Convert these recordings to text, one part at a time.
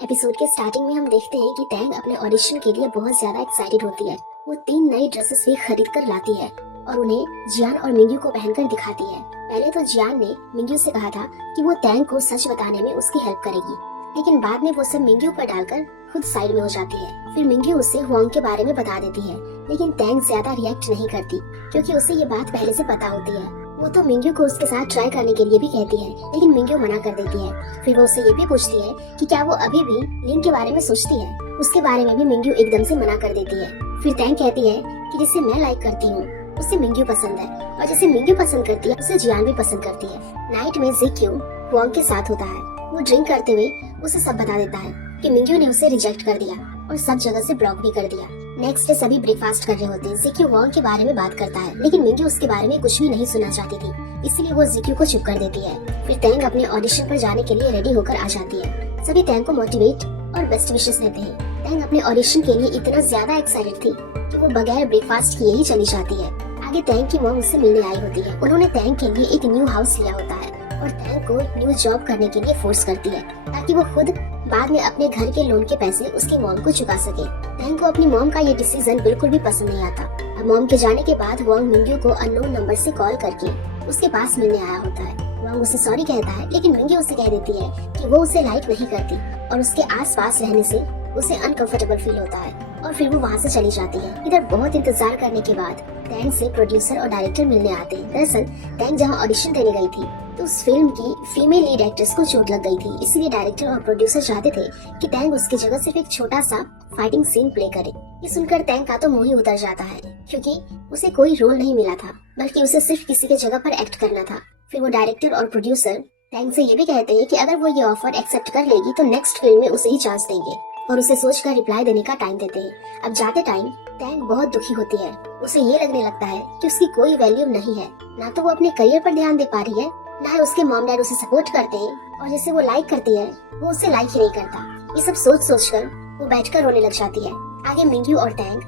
Episode के starting में हम देखते हैं कि टैंग अपने ऑडिशन के लिए बहुत ज्यादा एक्साइटेड होती है। वो 3 नई ड्रेसेस भी खरीद कर लाती है और उन्हें जियान और मिंग्यू को पहनकर दिखाती है। पहले तो जियान ने मिंग्यू से कहा था कि वो टैंग को सच बताने में उसकी हेल्प करेगी, लेकिन बाद में वो सब मिंग्यू पर डालकर खुद साइड में हो जाती है। फिर मिंग्यू उसे हुआंग के बारे में बता देती है, लेकिन टैंग ज्यादा रिएक्ट नहीं करती क्योंकि उसे ये बात पहले से पता होती है। वो तो मिंग्यू को उसके साथ ट्राई करने के लिए भी कहती है, लेकिन मिंग्यू मना कर देती है। फिर वो उससे ये भी पूछती है कि क्या वो अभी भी लिंग के बारे में सोचती है। उसके बारे में भी मिंग्यू एकदम से मना कर देती है। फिर टैंग कहती है कि जिसे मैं लाइक करती हूँ उसे मिंग्यू पसंद है, और जिसे मिंग्यू पसंद करती है उसे जियान भी पसंद करती है। नाइट में ज़िक्यू हुआंग के साथ होता है। वो ड्रिंक करते हुए उसे सब बता देता है कि मिंग्यू ने उसे रिजेक्ट कर दिया और सब जगह से ब्लॉक भी कर दिया। नेक्स्ट डे सभी ब्रेकफास्ट कर रहे होते हैं। ज़िक्यू हुआंग के बारे में बात करता है, लेकिन मिंग्यू उसके बारे में कुछ भी नहीं सुनना चाहती थी, इसलिए वो ज़िक्यू को चुप कर देती है। फिर टैंग अपने ऑडिशन पर जाने के लिए रेडी होकर आ जाती है। सभी टैंग को मोटिवेट और बेस्ट विशेस देते हैं। टैंग अपने ऑडिशन के लिए इतना ज्यादा एक्साइटेड थी कि वो बगैर ब्रेकफास्ट किए ही चली जाती है। आगे टैंग की मॉम उससे मिलने आई होती है। उन्होंने टैंग के लिए एक न्यू हाउस लिया होता है और टैंग को न्यू जॉब करने के लिए फोर्स करती है ताकि वो खुद बाद में अपने घर के लोन के पैसे उसकी मॉम को चुका सके। टैंग को अपनी मॉम का ये डिसीजन बिल्कुल भी पसंद नहीं आता। अब मॉम के जाने के बाद वांग मिंग्यू को अननोन नंबर से कॉल करके उसके पास मिलने आया होता है। वांग उसे सॉरी कहता है, लेकिन मिंग्यू उसे कह देती है कि वो उसे लाइक नहीं करती और उसके आसपास रहने से उसे अनकंफर्टेबल फील होता है, और फिर वो वहाँ से चली जाती है। इधर बहुत इंतजार करने के बाद टैंग से प्रोड्यूसर और डायरेक्टर मिलने आते हैं। दरअसल टैंग जहाँ ऑडिशन देने गई थी तो उस फिल्म की फीमेल लीड एक्ट्रेस को चोट लग गई थी, इसलिए डायरेक्टर और प्रोड्यूसर चाहते थे कि टैंग उसकी जगह सिर्फ एक छोटा सा फाइटिंग सीन प्ले करे। ये सुनकर टैंग का तो मुंह ही उतर जाता है, क्योंकि उसे कोई रोल नहीं मिला था, बल्कि उसे सिर्फ किसी की जगह पर एक्ट करना था। फिर वो डायरेक्टर और प्रोड्यूसर टैंग से ये भी कहते हैं कि अगर वो ये ऑफर एक्सेप्ट कर लेगी तो नेक्स्ट फिल्म में उसे ही चांस देंगे, और उसे सोचकर रिप्लाई देने का टाइम देते हैं। अब जाते टाइम टैंग बहुत दुखी होती है। उसे ये लगने लगता है कि उसकी कोई वैल्यू नहीं है, ना तो वो अपने करियर पर ध्यान दे पा रही है, ना ही उसके मॉम डैड उसे सपोर्ट करते हैं, और जिसे वो लाइक करती है वो उसे लाइक ही नहीं करता। ये सब सोच सोचकर वो बैठकर रोने लग जाती है। आगे मिंग्यू और टैंग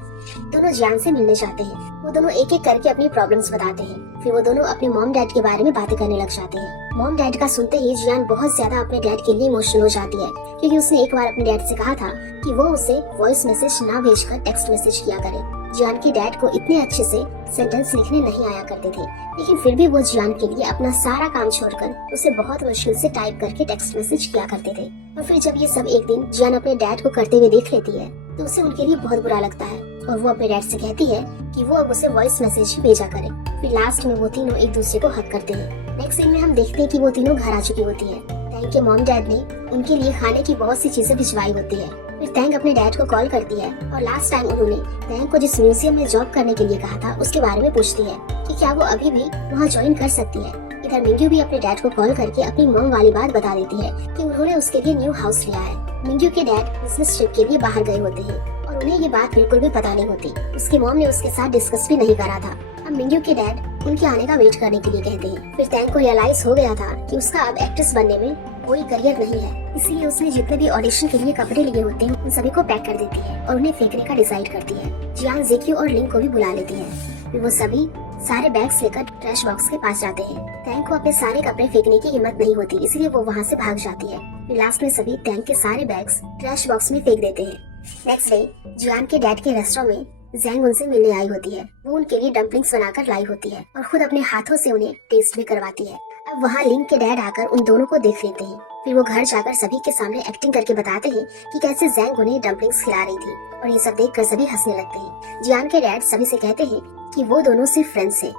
दोनों जियान से मिलने जाते हैं। वो दोनों एक एक करके अपनी प्रॉब्लम्स बताते हैं। फिर वो दोनों अपने मॉम डैड के बारे में बातें करने लग जाते हैं। मॉम डैड का सुनते ही जियान बहुत ज्यादा अपने डैड के लिए इमोशनल हो जाती है, क्योंकि उसने एक बार अपने डैड से कहा था कि वो उसे वॉइस मैसेज ना भेजकर टेक्स्ट मैसेज किया करे। जियान के डैड को इतने अच्छे से सेंटेंस लिखने नहीं आया करते थे, लेकिन फिर भी वो जियान के लिए अपना सारा काम छोड़कर उसे बहुत मुश्किल से टाइप करके टेक्स्ट मैसेज किया करते थे। और फिर जब ये सब एक दिन जियान अपने डैड को करते हुए देख लेती है तो उसे उनके लिए बहुत बुरा लगता है, और वो अपने डैड से कहती है कि वो अब उसे वॉइस मैसेज ही भेजा करे। फिर लास्ट में वो तीनों एक दूसरे को हक करते हैं। नेक्स्ट सीन में हम देखते हैं कि वो तीनों घर आ चुकी होती है। टैंग के मॉम डैड ने उनके लिए खाने की बहुत सी चीजें भिजवाई होती है। फिर टैंग अपने डैड को कॉल करती है और लास्ट टाइम उन्होंने टैंग को जिस म्यूजियम में जॉब करने के लिए कहा था उसके बारे में पूछती है कि क्या वो अभी भी वहाँ ज्वाइन कर सकती है। इधर मिंग्यू भी अपने डैड को कॉल करके अपनी मॉम वाली बात बता देती है कि उन्होंने उसके लिए न्यू हाउस लिया है। मिंग्यू के डैड बिजनेस ट्रिप के लिए बाहर गए होते हैं और उन्हें ये बात बिल्कुल भी पता नहीं होती। उसके मॉम ने उसके साथ डिस्कस भी नहीं करा था। अब मिंग्यू के डैड उनके आने का वेट करने के लिए कहते हैं। फिर टैंग को रियलाइज हो गया था कि उसका अब एक्ट्रेस बनने में कोई करियर नहीं है, इसलिए उसने जितने भी ऑडिशन के लिए कपड़े लिए होते हैं उन सभी को पैक कर देती है और उन्हें फेंकने का डिसाइड करती है। जियान ज़िक्यू और लिंग को भी बुला लेती है। फिर वो सभी सारे बैग्स लेकर ट्रैश बॉक्स के पास जाते हैं। टैंग को अपने सारे कपड़े फेंकने की हिम्मत नहीं होती, इसलिए वो वहाँ से भाग जाती है। फिर लास्ट में सभी टैंग के सारे बैग्स ट्रैश बॉक्स में फेंक देते हैं। नेक्स्ट डे जियान के डैड के रेस्टोरेंट में जैंग उनसे मिलने आई होती है। वो उनके लिए डम्पलिंग्स बनाकर लाई होती है और खुद अपने हाथों से उन्हें टेस्ट भी करवाती है। अब वहाँ लिंग के डैड आकर उन दोनों को देख लेते हैं। फिर वो घर जाकर सभी के सामने एक्टिंग करके बताते हैं कि कैसे जैंग उन्हें डम्पलिंग्स खिला रही थी, और ये सब देखकर सभी हंसने लगते हैं। जियान के डैड सभी से कहते हैं कि वो दोनों सिर्फ फ्रेंड्स हैं।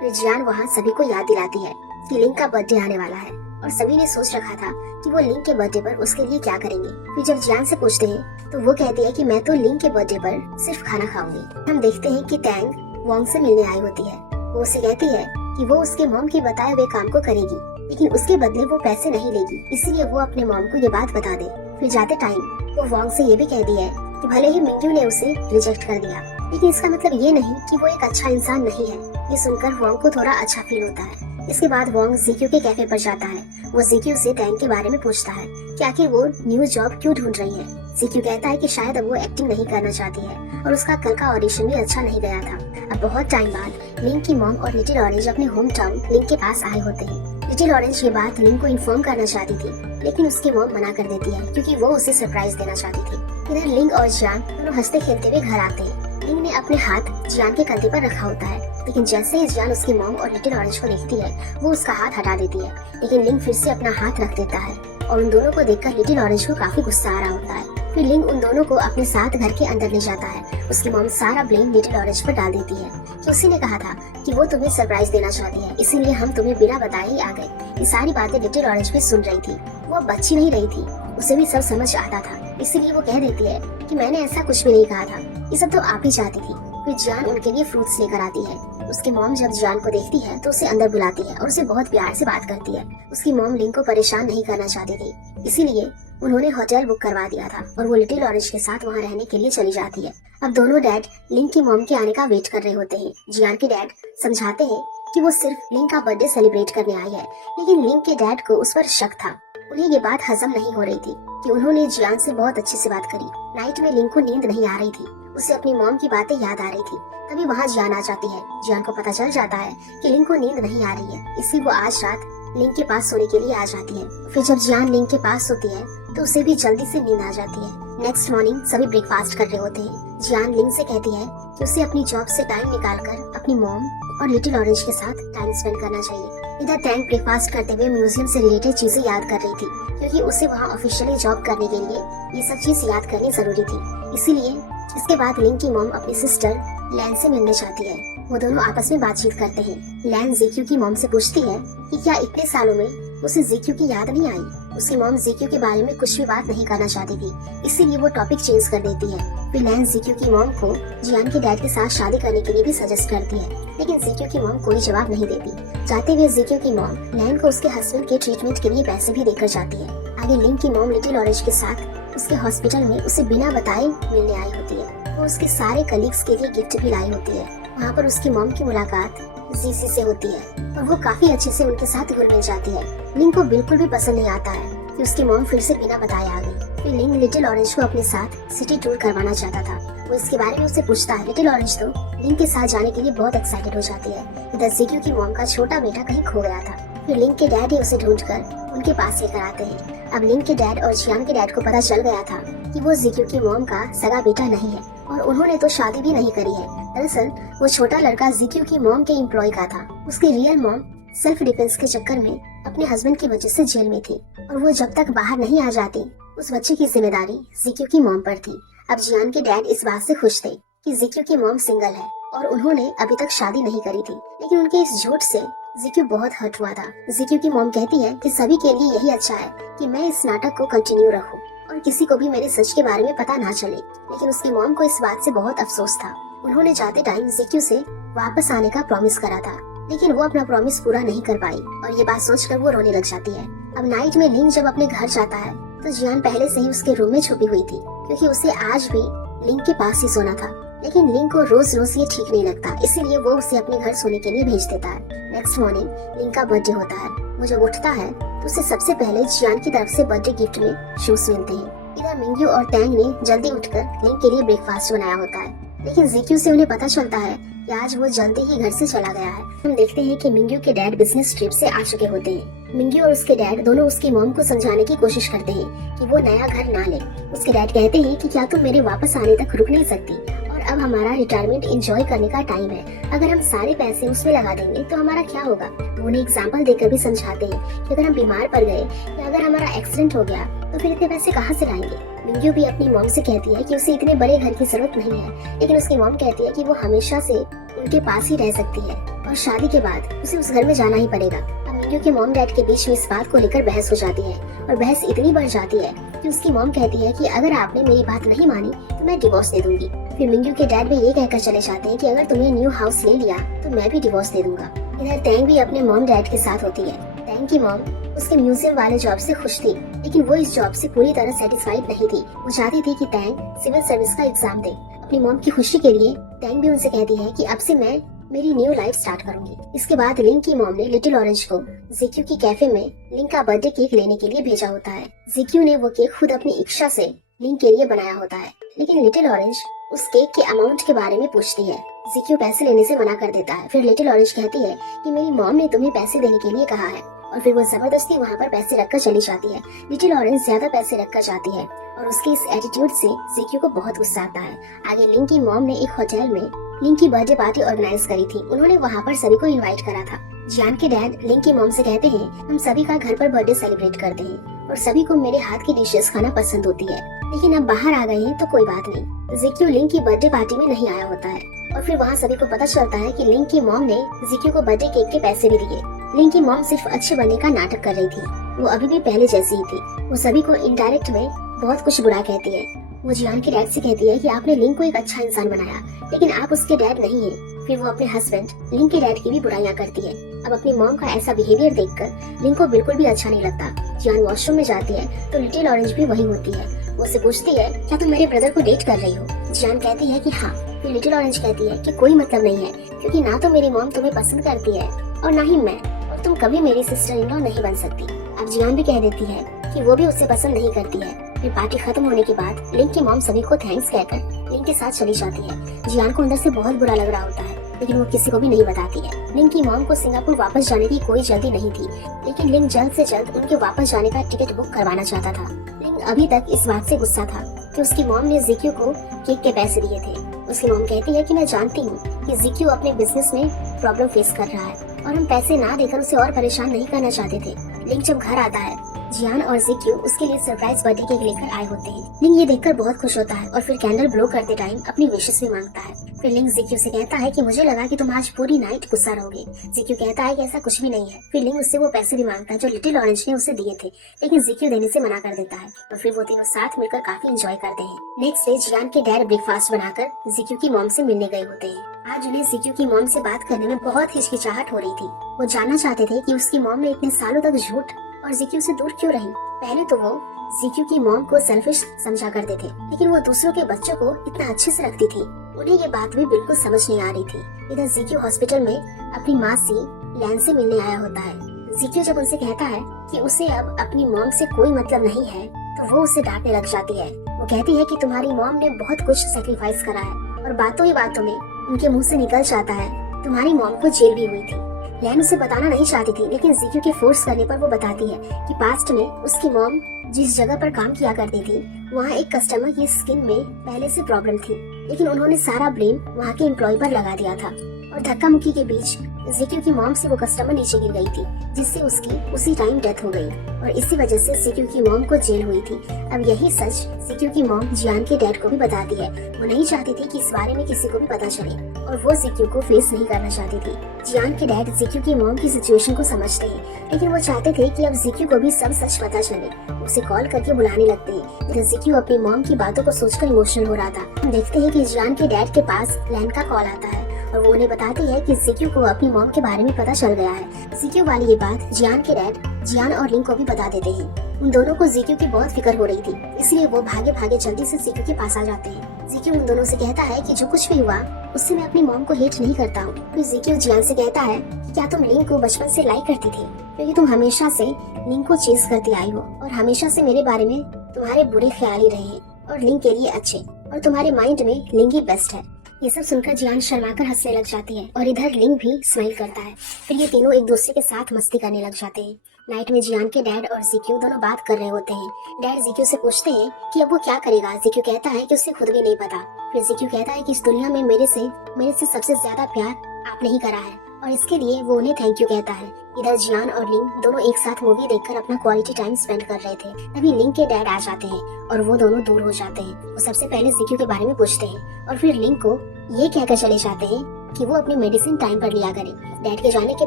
फिर जियान वहाँ सभी को याद दिलाती है कि लिंग का बर्थडे आने वाला है, और सभी ने सोच रखा था कि वो लिंग के बर्थडे पर उसके लिए क्या करेंगे। फिर जब जियान से पूछते हैं तो वो कहती है कि मैं तो लिंग के बर्थडे पर सिर्फ खाना खाऊंगी। हम देखते हैं कि टैंग वांग से मिलने आई होती है। वो उसे कहती है कि वो उसके मॉम के बताए हुए काम को करेगी, लेकिन उसके बदले वो पैसे नहीं लेगी, इसलिए वो अपने मॉम को ये बात बता दे। फिर जाते टाइम वो वांग से ये भी कह दी है कि भले ही मिंग्यू ने उसे रिजेक्ट कर दिया, लेकिन इसका मतलब ये नहीं कि वो एक अच्छा इंसान नहीं है। ये सुनकर वांग को थोड़ा अच्छा फील होता है। इसके बाद वांग ज़िक्यू के कैफे पर जाता है। वो ज़िक्यू से टैंग के बारे में पूछता है कि आखिर वो न्यू जॉब क्यों ढूंढ रही है। ज़िक्यू कहता है कि शायद अब वो एक्टिंग नहीं करना चाहती है और उसका कल का ऑडिशन भी अच्छा नहीं गया था। अब बहुत टाइम बाद लिंग की मॉम और लिटिल ऑरेंज अपने होम टाउन लिंग के पास आए होते हैं। लिटिल ऑरेंज ये बात लिंग को इन्फॉर्म करना चाहती थी, लेकिन उसकी मॉम मना कर देती है क्योंकि वो उसे सरप्राइज देना चाहती थी। इधर लिंग और जियान दोनों हंसते खेलते हुए घर आते हैं। लिंग ने अपने हाथ जियान के कंधे पर रखा होता है, लेकिन जैसे ही जियान उसकी मॉम और लिटिल ऑरेंज को देखती है वो उसका हाथ हटा देती है, लेकिन लिंग फिर से अपना हाथ रख देता है और उन दोनों को देखकर लिटिल ऑरेंज को काफी गुस्सा आ रहा होता है। फिर लिंग उन दोनों को अपने साथ घर के अंदर ले जाता है। उसकी मॉम सारा ब्लेम लिटिल ऑरेंज पर डाल देती है कि उसी ने कहा था कि वो तुम्हें सरप्राइज देना चाहती है, इसीलिए हम तुम्हें बिना बताए ही आ गए। ये सारी बातें लिटिल ऑरेंज भी सुन रही थी। वो अब बच्ची नहीं रही थी, उसे भी सब समझ आता था, इसीलिए वो कह देती है कि मैंने ऐसा कुछ भी नहीं कहा था, ये सब तो आप ही चाहती थी। फिर जियान उनके लिए फ्रूट्स लेकर आती है। उसकी मॉम जब जियान को देखती है तो उसे अंदर बुलाती है और उसे बहुत प्यार से बात करती है। उसकी मॉम लिंग को परेशान नहीं करना चाहती थी, इसीलिए उन्होंने होटल बुक करवा दिया था और वो लिटिल ऑरेंज के साथ वहाँ रहने के लिए चली जाती है। अब दोनों डैड लिंग की मॉम के आने का वेट कर रहे होते हैं। जियान के डैड समझाते हैं कि वो सिर्फ लिंग का बर्थडे सेलिब्रेट करने आई है, लेकिन लिंग के डैड को उस पर शक था। उन्हें ये बात हजम नहीं हो रही थी कि उन्होंने जियान से बहुत अच्छे से बात करी। नाइट में लिंग को नींद नहीं आ रही थी, उसे अपनी मॉम की बातें याद आ रही थी। तभी वहाँ जियान आ जाती है। जियान को पता चल जाता है कि लिंग को नींद नहीं आ रही है, इसलिए वो आज रात लिंग के पास सोने के लिए आ जाती है। फिर जब जियान लिंग के पास सोती है तो उसे भी जल्दी से नींद आ जाती है। नेक्स्ट मॉर्निंग सभी ब्रेकफास्ट कर रहे होते हैं। जियान लिंग से कहती है कि उसे अपनी जॉब से टाइम निकालकर अपनी मॉम और लिटिल ऑरेंज के साथ टाइम स्पेंड करना चाहिए। इधर टैंक ब्रेकफास्ट करते हुए म्यूजियम से रिलेटेड चीजें याद कर रही थी, क्योंकि उसे वहाँ ऑफिशियली जॉब करने के लिए ये सब चीज याद करनी जरूरी थी। इसीलिए इसके बाद लिंग की मॉम अपनी सिस्टर लैन से मिलने चाहती है। वो दोनों आपस में बातचीत करते हैं। लैन जीक्यू की मॉम से पूछती है कि क्या इतने सालों में उसे जीक्यू की याद नहीं आई। उसकी मॉम जीक्यू के बारे में कुछ भी बात नहीं करना चाहती थी, इसीलिए वो टॉपिक चेंज कर देती है। फिर लैन जीक्यू की मॉम को जियान के डैड के साथ शादी करने के लिए भी सजेस्ट करती है, लेकिन जीक्यू की मॉम कोई जवाब नहीं देती। जाते हुए जीक्यू की मॉम लैन को उसके हस्बैंड के ट्रीटमेंट के लिए पैसे भी देकर जाती है। आगे लिंग की मॉम लिटिल ऑरेंज के साथ उसके हॉस्पिटल में उसे बिना बताए मिलने आई होती है। वो उसके सारे कलीग्स के लिए गिफ्ट भी लाई होती है। वहाँ पर उसकी मॉम की मुलाकात जीसी से होती है और वो काफी अच्छे से उनके साथ घुल मिल जाती है। लिंग को बिल्कुल भी पसंद नहीं आता है कि उसकी मॉम फिर से बिना बताए आ गई। फिर लिंग लिटिल ऑरेंज को अपने साथ सिटी टूर करवाना चाहता था। वो इसके बारे में उससे पूछता है। लिटिल ऑरेंज तो लिंग के साथ जाने के लिए बहुत एक्साइटेड हो जाती है। इधर जीक्यू की मॉम का छोटा बेटा कहीं खो गया था। फिर लिंग के डैड ही उसे ढूंढकर उनके पास लेकर आते हैं। अब लिंग के डैड और जियान के डैड को पता चल गया था कि वो जीक्यू की मॉम का सगा बेटा नहीं है और उन्होंने तो शादी भी नहीं करी है। दरअसल वो छोटा लड़का जीक्यू की मॉम के एम्प्लॉय का था। उसकी रियल मॉम सेल्फ डिफेंस के चक्कर में अपने हस्बैंड की वजह से जेल में थी और वो जब तक बाहर नहीं आ जाती उस बच्चे की जिम्मेदारी जीक्यू की मॉम पर थी। अब जियान के डैड इस बात से खुश थे कि जीक्यू की मॉम सिंगल है और उन्होंने अभी तक शादी नहीं करी थी, लेकिन उनके इस झूठ से जीक्यू बहुत हर्ट हुआ था। जीक्यू की मॉम कहती है कि सभी के लिए यही अच्छा है कि मैं इस नाटक को कंटिन्यू रखूं और किसी को भी मेरे सच के बारे में पता ना चले, लेकिन उसकी मॉम को इस बात से बहुत अफसोस था। उन्होंने जाते टाइम जीक्यू से वापस आने का प्रॉमिस करा था, लेकिन वो अपना प्रॉमिस पूरा नहीं कर पाई और ये बात सोचकर वो रोने लग जाती है। अब नाइट में लिंग जब अपने घर जाता है तो जियान पहले से ही उसके रूम में छुपी हुई थी, क्योंकि उसे आज भी लिंग के पास ही सोना था। लेकिन लिंग को रोज रोज ये ठीक नहीं लगता, इसीलिए वो उसे अपने घर सोने के लिए भेज देता है। नेक्स्ट मॉर्निंग लिंग का बर्थडे होता है। वो जब उठता है तो उसे सबसे पहले जियान की तरफ से बर्थडे गिफ्ट में शूज मिलते हैं। इधर मिंग्यू और टैंग ने जल्दी उठकर लिंग के लिए ब्रेकफास्ट बनाया होता है, लेकिन जीक्यू से उन्हें पता चलता है कि आज वो जल्दी ही घर से चला गया है। हम देखते हैं कि मिंग्यू के डैड बिजनेस ट्रिप से आ चुके होते हैं। मिंग्यू और उसके डैड दोनों उसकी मॉम को समझाने की कोशिश करते हैं कि वो नया घर ना ले। उसके डैड कहते हैं कि क्या तुम मेरे वापस आने तक रुक नहीं सकती, और अब हमारा रिटायरमेंट एंजॉय करने का टाइम है। अगर हम सारे पैसे उसमें लगा देंगे तो हमारा क्या होगा। वो उन्हें एग्जाम्पल देकर भी समझाते हैं कि अगर हम बीमार पड़ गए या अगर हमारा एक्सीडेंट हो गया तो फिर इतने पैसे कहाँ से लाएंगे। मिंग्यू भी अपनी मॉम से कहती है कि उसे इतने बड़े घर की जरूरत नहीं है, लेकिन उसकी मॉम कहती है कि वो हमेशा से उनके पास ही रह सकती है और शादी के बाद उसे उस घर में जाना ही पड़ेगा। अब मिंग्यू के मॉम डैड के बीच में इस बात को लेकर बहस हो जाती है और बहस इतनी बढ़ जाती है कि उसकी मॉम कहती है कि अगर आपने मेरी बात नहीं मानी तो मैं डिवोर्स दे दूंगी। फिर मिंग्यू के डैड भी ये कहकर चले जाते हैं कि अगर तुमने न्यू हाउस ले लिया तो मैं भी डिवोर्स दे दूंगा। इधर टैंग भी अपने मॉम डैड के साथ होती है। टैंग की मॉम उसके म्यूजियम वाले जॉब से खुश थी, लेकिन वो इस जॉब से पूरी तरह सेटिस्फाइड नहीं थी। वो चाहती थी कि टैंग सिविल सर्विस का एग्जाम दे। अपनी मॉम की खुशी के लिए टैंग भी उनसे कहती है कि अब से मैं मेरी न्यू लाइफ स्टार्ट करूंगी। इसके बाद लिंग की मॉम ने लिटिल ऑरेंज को जीक्यू की कैफे में लिंग का बर्थडे केक लेने के लिए भेजा होता है। जीक्यू ने वो केक खुद अपनी इच्छा से लिंग के लिए बनाया होता है, लेकिन लिटिल ऑरेंज उस केक के अमाउंट के बारे में पूछती है। जीक्यू पैसे लेने से मना कर देता है। फिर लिटिल ऑरेंज कहती है कि मेरी मॉम ने तुम्हें पैसे देने के लिए कहा है और फिर वो जबरदस्ती वहाँ पर पैसे रखकर चली जाती है। लिटिल ऑरेंज ज्यादा पैसे रखकर जाती है और उसके इस एटीट्यूड से ज़िक्यू को बहुत गुस्सा आता है। आगे लिंक की मॉम ने एक होटल में लिंक की बर्थडे पार्टी ऑर्गेनाइज करी थी। उन्होंने वहाँ पर सभी को इनवाइट करा था। जियान के डैड लिंक की मॉम से कहते हैं, हम सभी का घर पर बर्थडे सेलिब्रेट करते हैं और सभी को मेरे हाथ की डिशेस खाना पसंद होती है, लेकिन अब बाहर आ गए हैं तो कोई बात नहीं। ज़िक्यू लिंक की बर्थडे पार्टी में नहीं आया होता है और फिर वहाँ सभी को पता चलता है कि लिंक की मॉम ने ज़िक्यू को बर्थडे केक के पैसे भी दिए। लिंक की मॉम सिर्फ अच्छे बनने का नाटक कर रही थी, वो अभी भी पहले जैसी ही थी। वो सभी को इनडायरेक्ट में बहुत कुछ बुरा कहती है। वो जियान के डैड से कहती है कि आपने लिंक को एक अच्छा इंसान बनाया, लेकिन आप उसके डैड नहीं है। फिर वो अपने हस्बैंड लिंक के डैड की भी बुराइयां करती है। अब अपनी मॉम का ऐसा बिहेवियर देखकर लिंक को बिल्कुल भी अच्छा नहीं लगता। जियान वॉशरूम में जाती है तो लिटिल ऑरेंज भी वहीं होती है। वो उससे पूछती है, क्या तुम मेरे ब्रदर को डेट कर रही हो? जियान कहती है कि हाँ। फिर लिटिल ऑरेंज कहती है कि कोई मतलब नहीं है, क्योंकि ना तो मेरी मॉम तुम्हें पसंद करती है और ना ही मैं, और तुम कभी मेरी सिस्टर इन लॉ नहीं बन सकती। अब जियान भी कह देती है कि वो भी उसे पसंद नहीं करती है। फिर पार्टी खत्म होने के बाद लिंक की मॉम सभी को थैंक्स कहकर लिंक के साथ चली जाती है। जियान को अंदर से बहुत बुरा लग रहा होता है, लेकिन वो किसी को भी नहीं बताती है। लिंक की मॉम को सिंगापुर वापस जाने की कोई जल्दी नहीं थी, लेकिन लिंक जल्द से जल्द उनके वापस जाने का टिकट बुक करवाना चाहता था। लिंक अभी तक इस बात से गुस्सा था कि उसकी मॉम ने ज़िक्यू को केक के पैसे दिए थे। उसकी मॉम कहती है कि मैं जानती हूँ कि ज़िक्यू अपने बिजनेस में प्रॉब्लम फेस कर रहा है और हम पैसे ना देकर उसे और परेशान नहीं करना चाहते थे। लिंक जब घर आता है, जियान और ज़िक्यू उसके लिए सरप्राइज बर्थडे केक लेकर आए होते हैं। लिंक ये देखकर बहुत खुश होता है और फिर कैंडल ब्लो करते टाइम अपनी विशेस भी मांगता है। फिर लिंक ज़िक्यू से कहता है कि मुझे लगा कि तुम आज पूरी नाइट गुस्सा रहोगे। ज़िक्यू कहता है कि ऐसा कुछ भी नहीं है। फिर लिंक उससे वो पैसे भी मांगता है जो लिटिल ऑरेंज ने उसे दिए थे, लेकिन ज़िक्यू देने से मना कर देता है और फिर वो तीनों साथ मिलकर काफी एंजॉय करते हैं। नेक्स्ट डे जियान के डैड ब्रेकफास्ट बनाकर ज़िक्यू की मॉम से मिलने गए होते हैं। आज उन्हें ज़िक्यू की मॉम से बात करने में बहुत हिचकिचाहट हो रही थी। वो जानना चाहते थे कि उसकी मॉम ने इतने सालों तक झूठ और ज़िक्यू से दूर क्यों रही। पहले तो वो ज़िक्यू की मॉम को सेल्फिश समझा करते थे, लेकिन वो दूसरों के बच्चों को इतना अच्छे से रखती थी। उन्हें ये बात भी बिल्कुल समझ नहीं आ रही थी। इधर ज़िक्यू हॉस्पिटल में अपनी माँ से लैन से मिलने आया होता है। ज़िक्यू जब उनसे कहता है कि उसे अब अपनी मॉम से कोई मतलब नहीं है, तो वो उसे डांटने लग जाती है। वो कहती है कि तुम्हारी मॉम ने बहुत कुछ सेक्रीफाइस करा है और बातों ही बातों में उनके मुंह से निकल जाता है तुम्हारी मॉम को जेल भी हुई थी। लैन उसे बताना नहीं चाहती थी, लेकिन ज़िक्यू के फोर्स करने पर वो बताती है कि पास्ट में उसकी मॉम जिस जगह पर काम किया करती थी, वहाँ एक कस्टमर की स्किन में पहले से प्रॉब्लम थी, लेकिन उन्होंने सारा ब्लेम वहाँ के एम्प्लॉय पर लगा दिया था और धक्का मुक्की के बीच ज़िक्यू की मॉम से वो कस्टमर नीचे गिर गई थी, जिससे उसकी उसी टाइम डेथ हो गई और इसी वजह से ज़िक्यू की मॉम को जेल हुई थी। अब यही सच ज़िक्यू की मॉम जियान के डैड को भी बताती है। वो नहीं चाहती थी कि इस बारे में किसी को भी पता चले और वो ज़िक्यू को फेस नहीं करना चाहती थी। जियान के डैड ज़िक्यू की मॉम की सिचुएशन को समझते हैं, लेकिन वो चाहते थे कि अब ज़िक्यू को भी सब सच पता चले। उसे कॉल करके बुलाने लगते हैं। इधर ज़िक्यू अपनी मॉम की बातों को सोचकर इमोशनल हो रहा था। हम देखते हैं कि जियान के डैड के पास लैन का कॉल आता है और वो उन्हें बताती है कि ज़िक्यू को अपनी मॉम के बारे में पता चल गया है। ज़िक्यू वाली ये बात जियान के डैड जियान और लिंक को भी बता देते हैं। उन दोनों को ज़िक्यू की बहुत फिक्र हो रही थी, इसलिए वो भागे भागे जल्दी से ज़िक्यू के पास आ जाते हैं। ज़िक्यू उन दोनों से कहता है कि जो कुछ भी हुआ उससे मैं अपनी मॉम को हेट नहीं करता हूँ। फिर ज़िक्यू जियान से कहता है कि क्या तुम लिंक को बचपन से लाइक करती थी, क्योंकि तुम हमेशा से लिंक को चेस करती आई हो और हमेशा से मेरे बारे में तुम्हारे बुरे ख्याल ही रहे हैं और लिंक के लिए अच्छे, और तुम्हारे माइंड में लिंक ही बेस्ट है। ये सब सुनकर जियान शर्माकर हंसने लग जाती है और इधर लिंक भी स्माइल करता है। फिर ये तीनों एक दूसरे के साथ मस्ती करने लग जाते हैं। नाइट में जियान के डैड और ज़िक्यू दोनों बात कर रहे होते हैं। डैड ज़िक्यू से पूछते हैं कि अब वो क्या करेगा। ज़िक्यू कहता है कि उसे खुद भी नहीं पता। फिर ज़िक्यू कहता है कि इस दुनिया में मेरे से सबसे ज्यादा प्यार आपने ही करा है और इसके लिए वो उन्हें थैंक यू कहता है। इधर जियान और लिंक दोनों एक साथ मूवी देखकर अपना क्वालिटी टाइम स्पेंड कर रहे थे। तभी लिंक के डैड आ जाते हैं और वो दोनों दूर हो जाते हैं। वो सबसे पहले ज़िक्यू के बारे में पूछते हैं और फिर लिंक को ये कहकर चले जाते हैं कि वो अपनी मेडिसिन टाइम पर लिया करे। डैड के जाने के